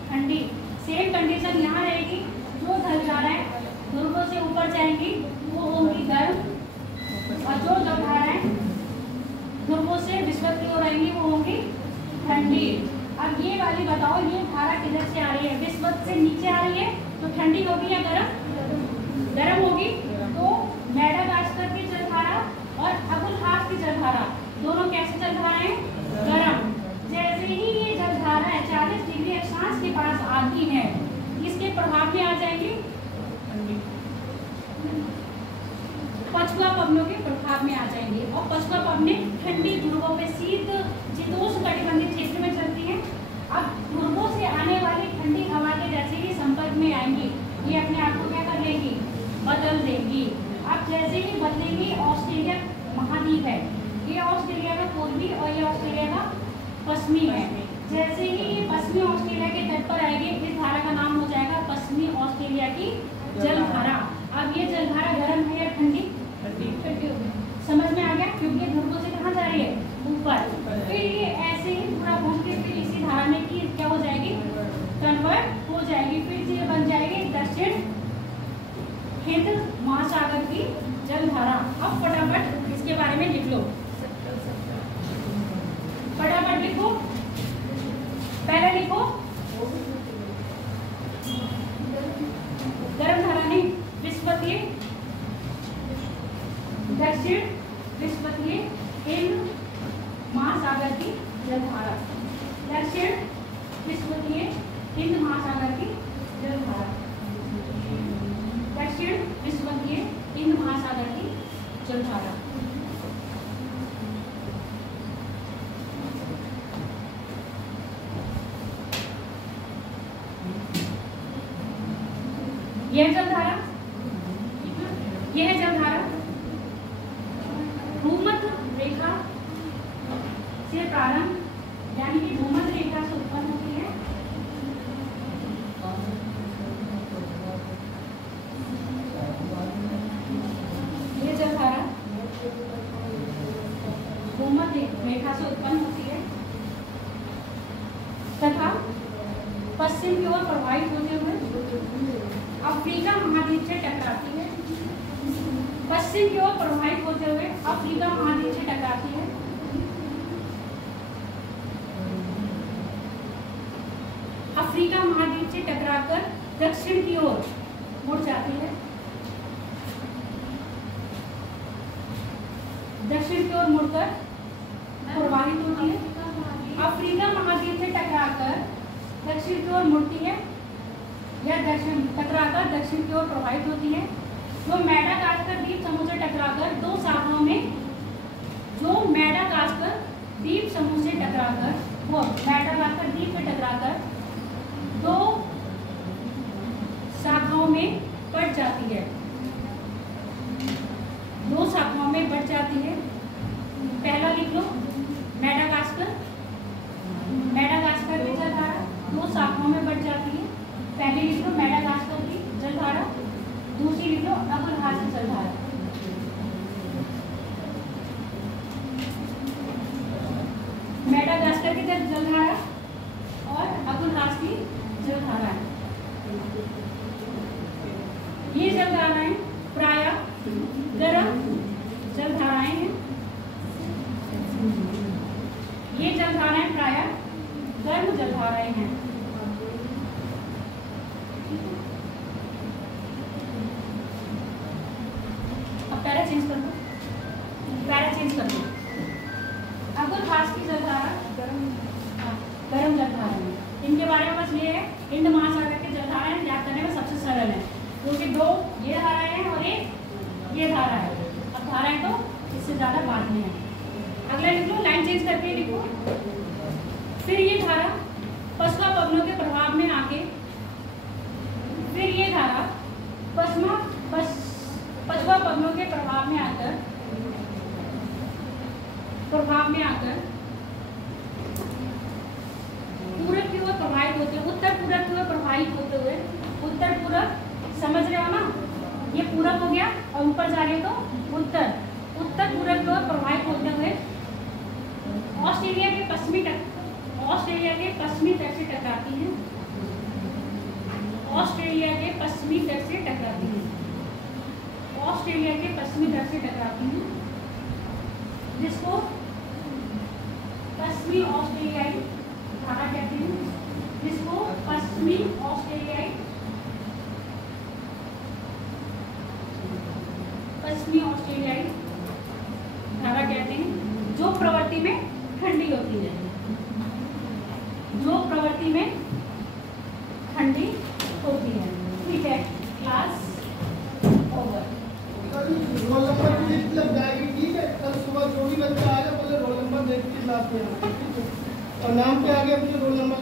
ठंडी। सेम कंडीशन यहाँ रहेगी, जो जलधाराएं पूर्व से ऊपर जाएंगी वो होंगी पछुआ पवनों के प्रभाव में आ जाएंगे। और पछुआ पवनें ठंडी ध्रुवों पे शीतोष्ण कटिबंधीय क्षेत्र में चलती हैं। अब ध्रुवों से आने वाली ठंडी हवा के जैसे ही संपर्क में आएंगी, ये अपने आप को क्या कर लेंगी, बदल देंगी। अब जैसे ही बदलेंगी, ऑस्ट्रेलिया महाद्वीप है, ये ऑस्ट्रेलिया का पूर्वी और ये ऑस्ट्रेलिया का पश्चिमी है। जैसे ही ये पश्चिमी ऑस्ट्रेलिया के तट पर आएगी, इस धारा का नाम हो जाएगा पश्चिमी ऑस्ट्रेलिया की जलधारा। अब ये जलधारा गर्म है या ठंडी? ठंडी हो गई। समझ में आ गया? क्योंकि ध्रुवों से कहाँ जा रही है, ऊपर। फिर ये ऐसे ही पूरा घूम के फिर इसी धारा में की क्या हो जाएगी, कन्वर्ट हो जाएगी। फिर ये बन जाएगी दक्षिण हिंद महासागर की जलधारा। अब फटाफट इसके बारे में लिख लो, फटाफट लिखो। पहले लिखो गर्म धारा नहीं, विषुवतीय दक्षिण विषुवतीय हिंद महासागर की जलधारा। दक्षिण विषुवतीय हिंद महासागर की जलधारा। दक्षिण विषुवतीय हिंद महासागर की जलधारा। यह जलधारा, यह जलधारा भूमध्य रेखा से प्रारंभ, यानी कि भूमध्य रेखा से उत्पन्न होती है। यह जलधारा भूमध्य रेखा से उत्पन्न होती है तथा पश्चिम की ओर प्रवाहित होते हुए अफ्रीका महाद्वीप से टकराती है। पश्चिम की ओर प्रवाहित होते हुए अफ्रीका महाद्वीप से टकराती है। अफ्रीका महाद्वीप से टकराकर दक्षिण की ओर मुड़ जाती है। दक्षिण की ओर मुड़कर प्रवाहित होती है। अफ्रीका महाद्वीप से टकराकर दक्षिण की ओर मुड़ती है या दक्षिण टकराकर दक्षिण की ओर प्रवाहित होती है। जो मैडागास्कर द्वीप समूह से टकराकर दो शाखाओं में, जो मैडागास्कर द्वीप समूह से टकराकर, वो मैडागास्कर द्वीप से टकराकर दो शाखाओं में बढ़ जाती है। दो शाखाओं में बढ़ जाती है। पहला लिख लो मैडागास्कर। मैडागास्कर की जलधारा दो शाखाओं में बढ़ जाती है। पहली लिख लो मैडागास्कर की जलधारा, दूसरी लिख लो अबुलहास की जलधारा। मैडागास्कर की जलधारा और अबुलहास की जलधारा। ये जलधाराएं प्रायः गर्म जलधाराएं हैं। ये जलधाराएं प्रायः गर्म जलधाराएं हैं। पैरा चेंज कर दो, पैरा चेंज कर दो। अबुलहास की जलधारा गर्म जलधारा है। इनके बारे में बस ये है, हिंद महासागर की जलधाराएं याद करने में सबसे सरल है, क्योंकि दो ये धाराएं हैं और एक ये धारा है। अब धाराएं तो इससे ज़्यादा बाद में है। अगला लिख लो, लाइन चेंज करके लिखो। फिर ये धारा पछुआ पवनों के प्रभाव में आके, फिर ये धारा पछुआ पवनों के प्रभाव में आकर पूरब की ओर प्रवाहित होते हुए, उत्तर पूरब की ओर प्रवाहित होते हुए, उत्तर पूरब समझ रहे हो ना, ये पूरब हो गया और ऊपर जा रहे हो तो उत्तर, उत्तर पूरब की ओर प्रवाहित होते हुए ऑस्ट्रेलिया के पश्चिमी तट से टकराती है। ऑस्ट्रेलिया के पश्चिमी तट से टकराती है। ऑस्ट्रेलिया के पश्चिमी तट से टकराती है, जिसको पश्चिमी ऑस्ट्रेलियाई धारा कहते हैं। जिसको पश्चिमी ऑस्ट्रेलियाई धारा कहते हैं, जो प्रवृत्ति में ठंडी होती है। जो प्रवृत्ति में ठंडी होती है। ठीक है, क्लास ओवर। नाम क्या आ गया अपने रोल नंबर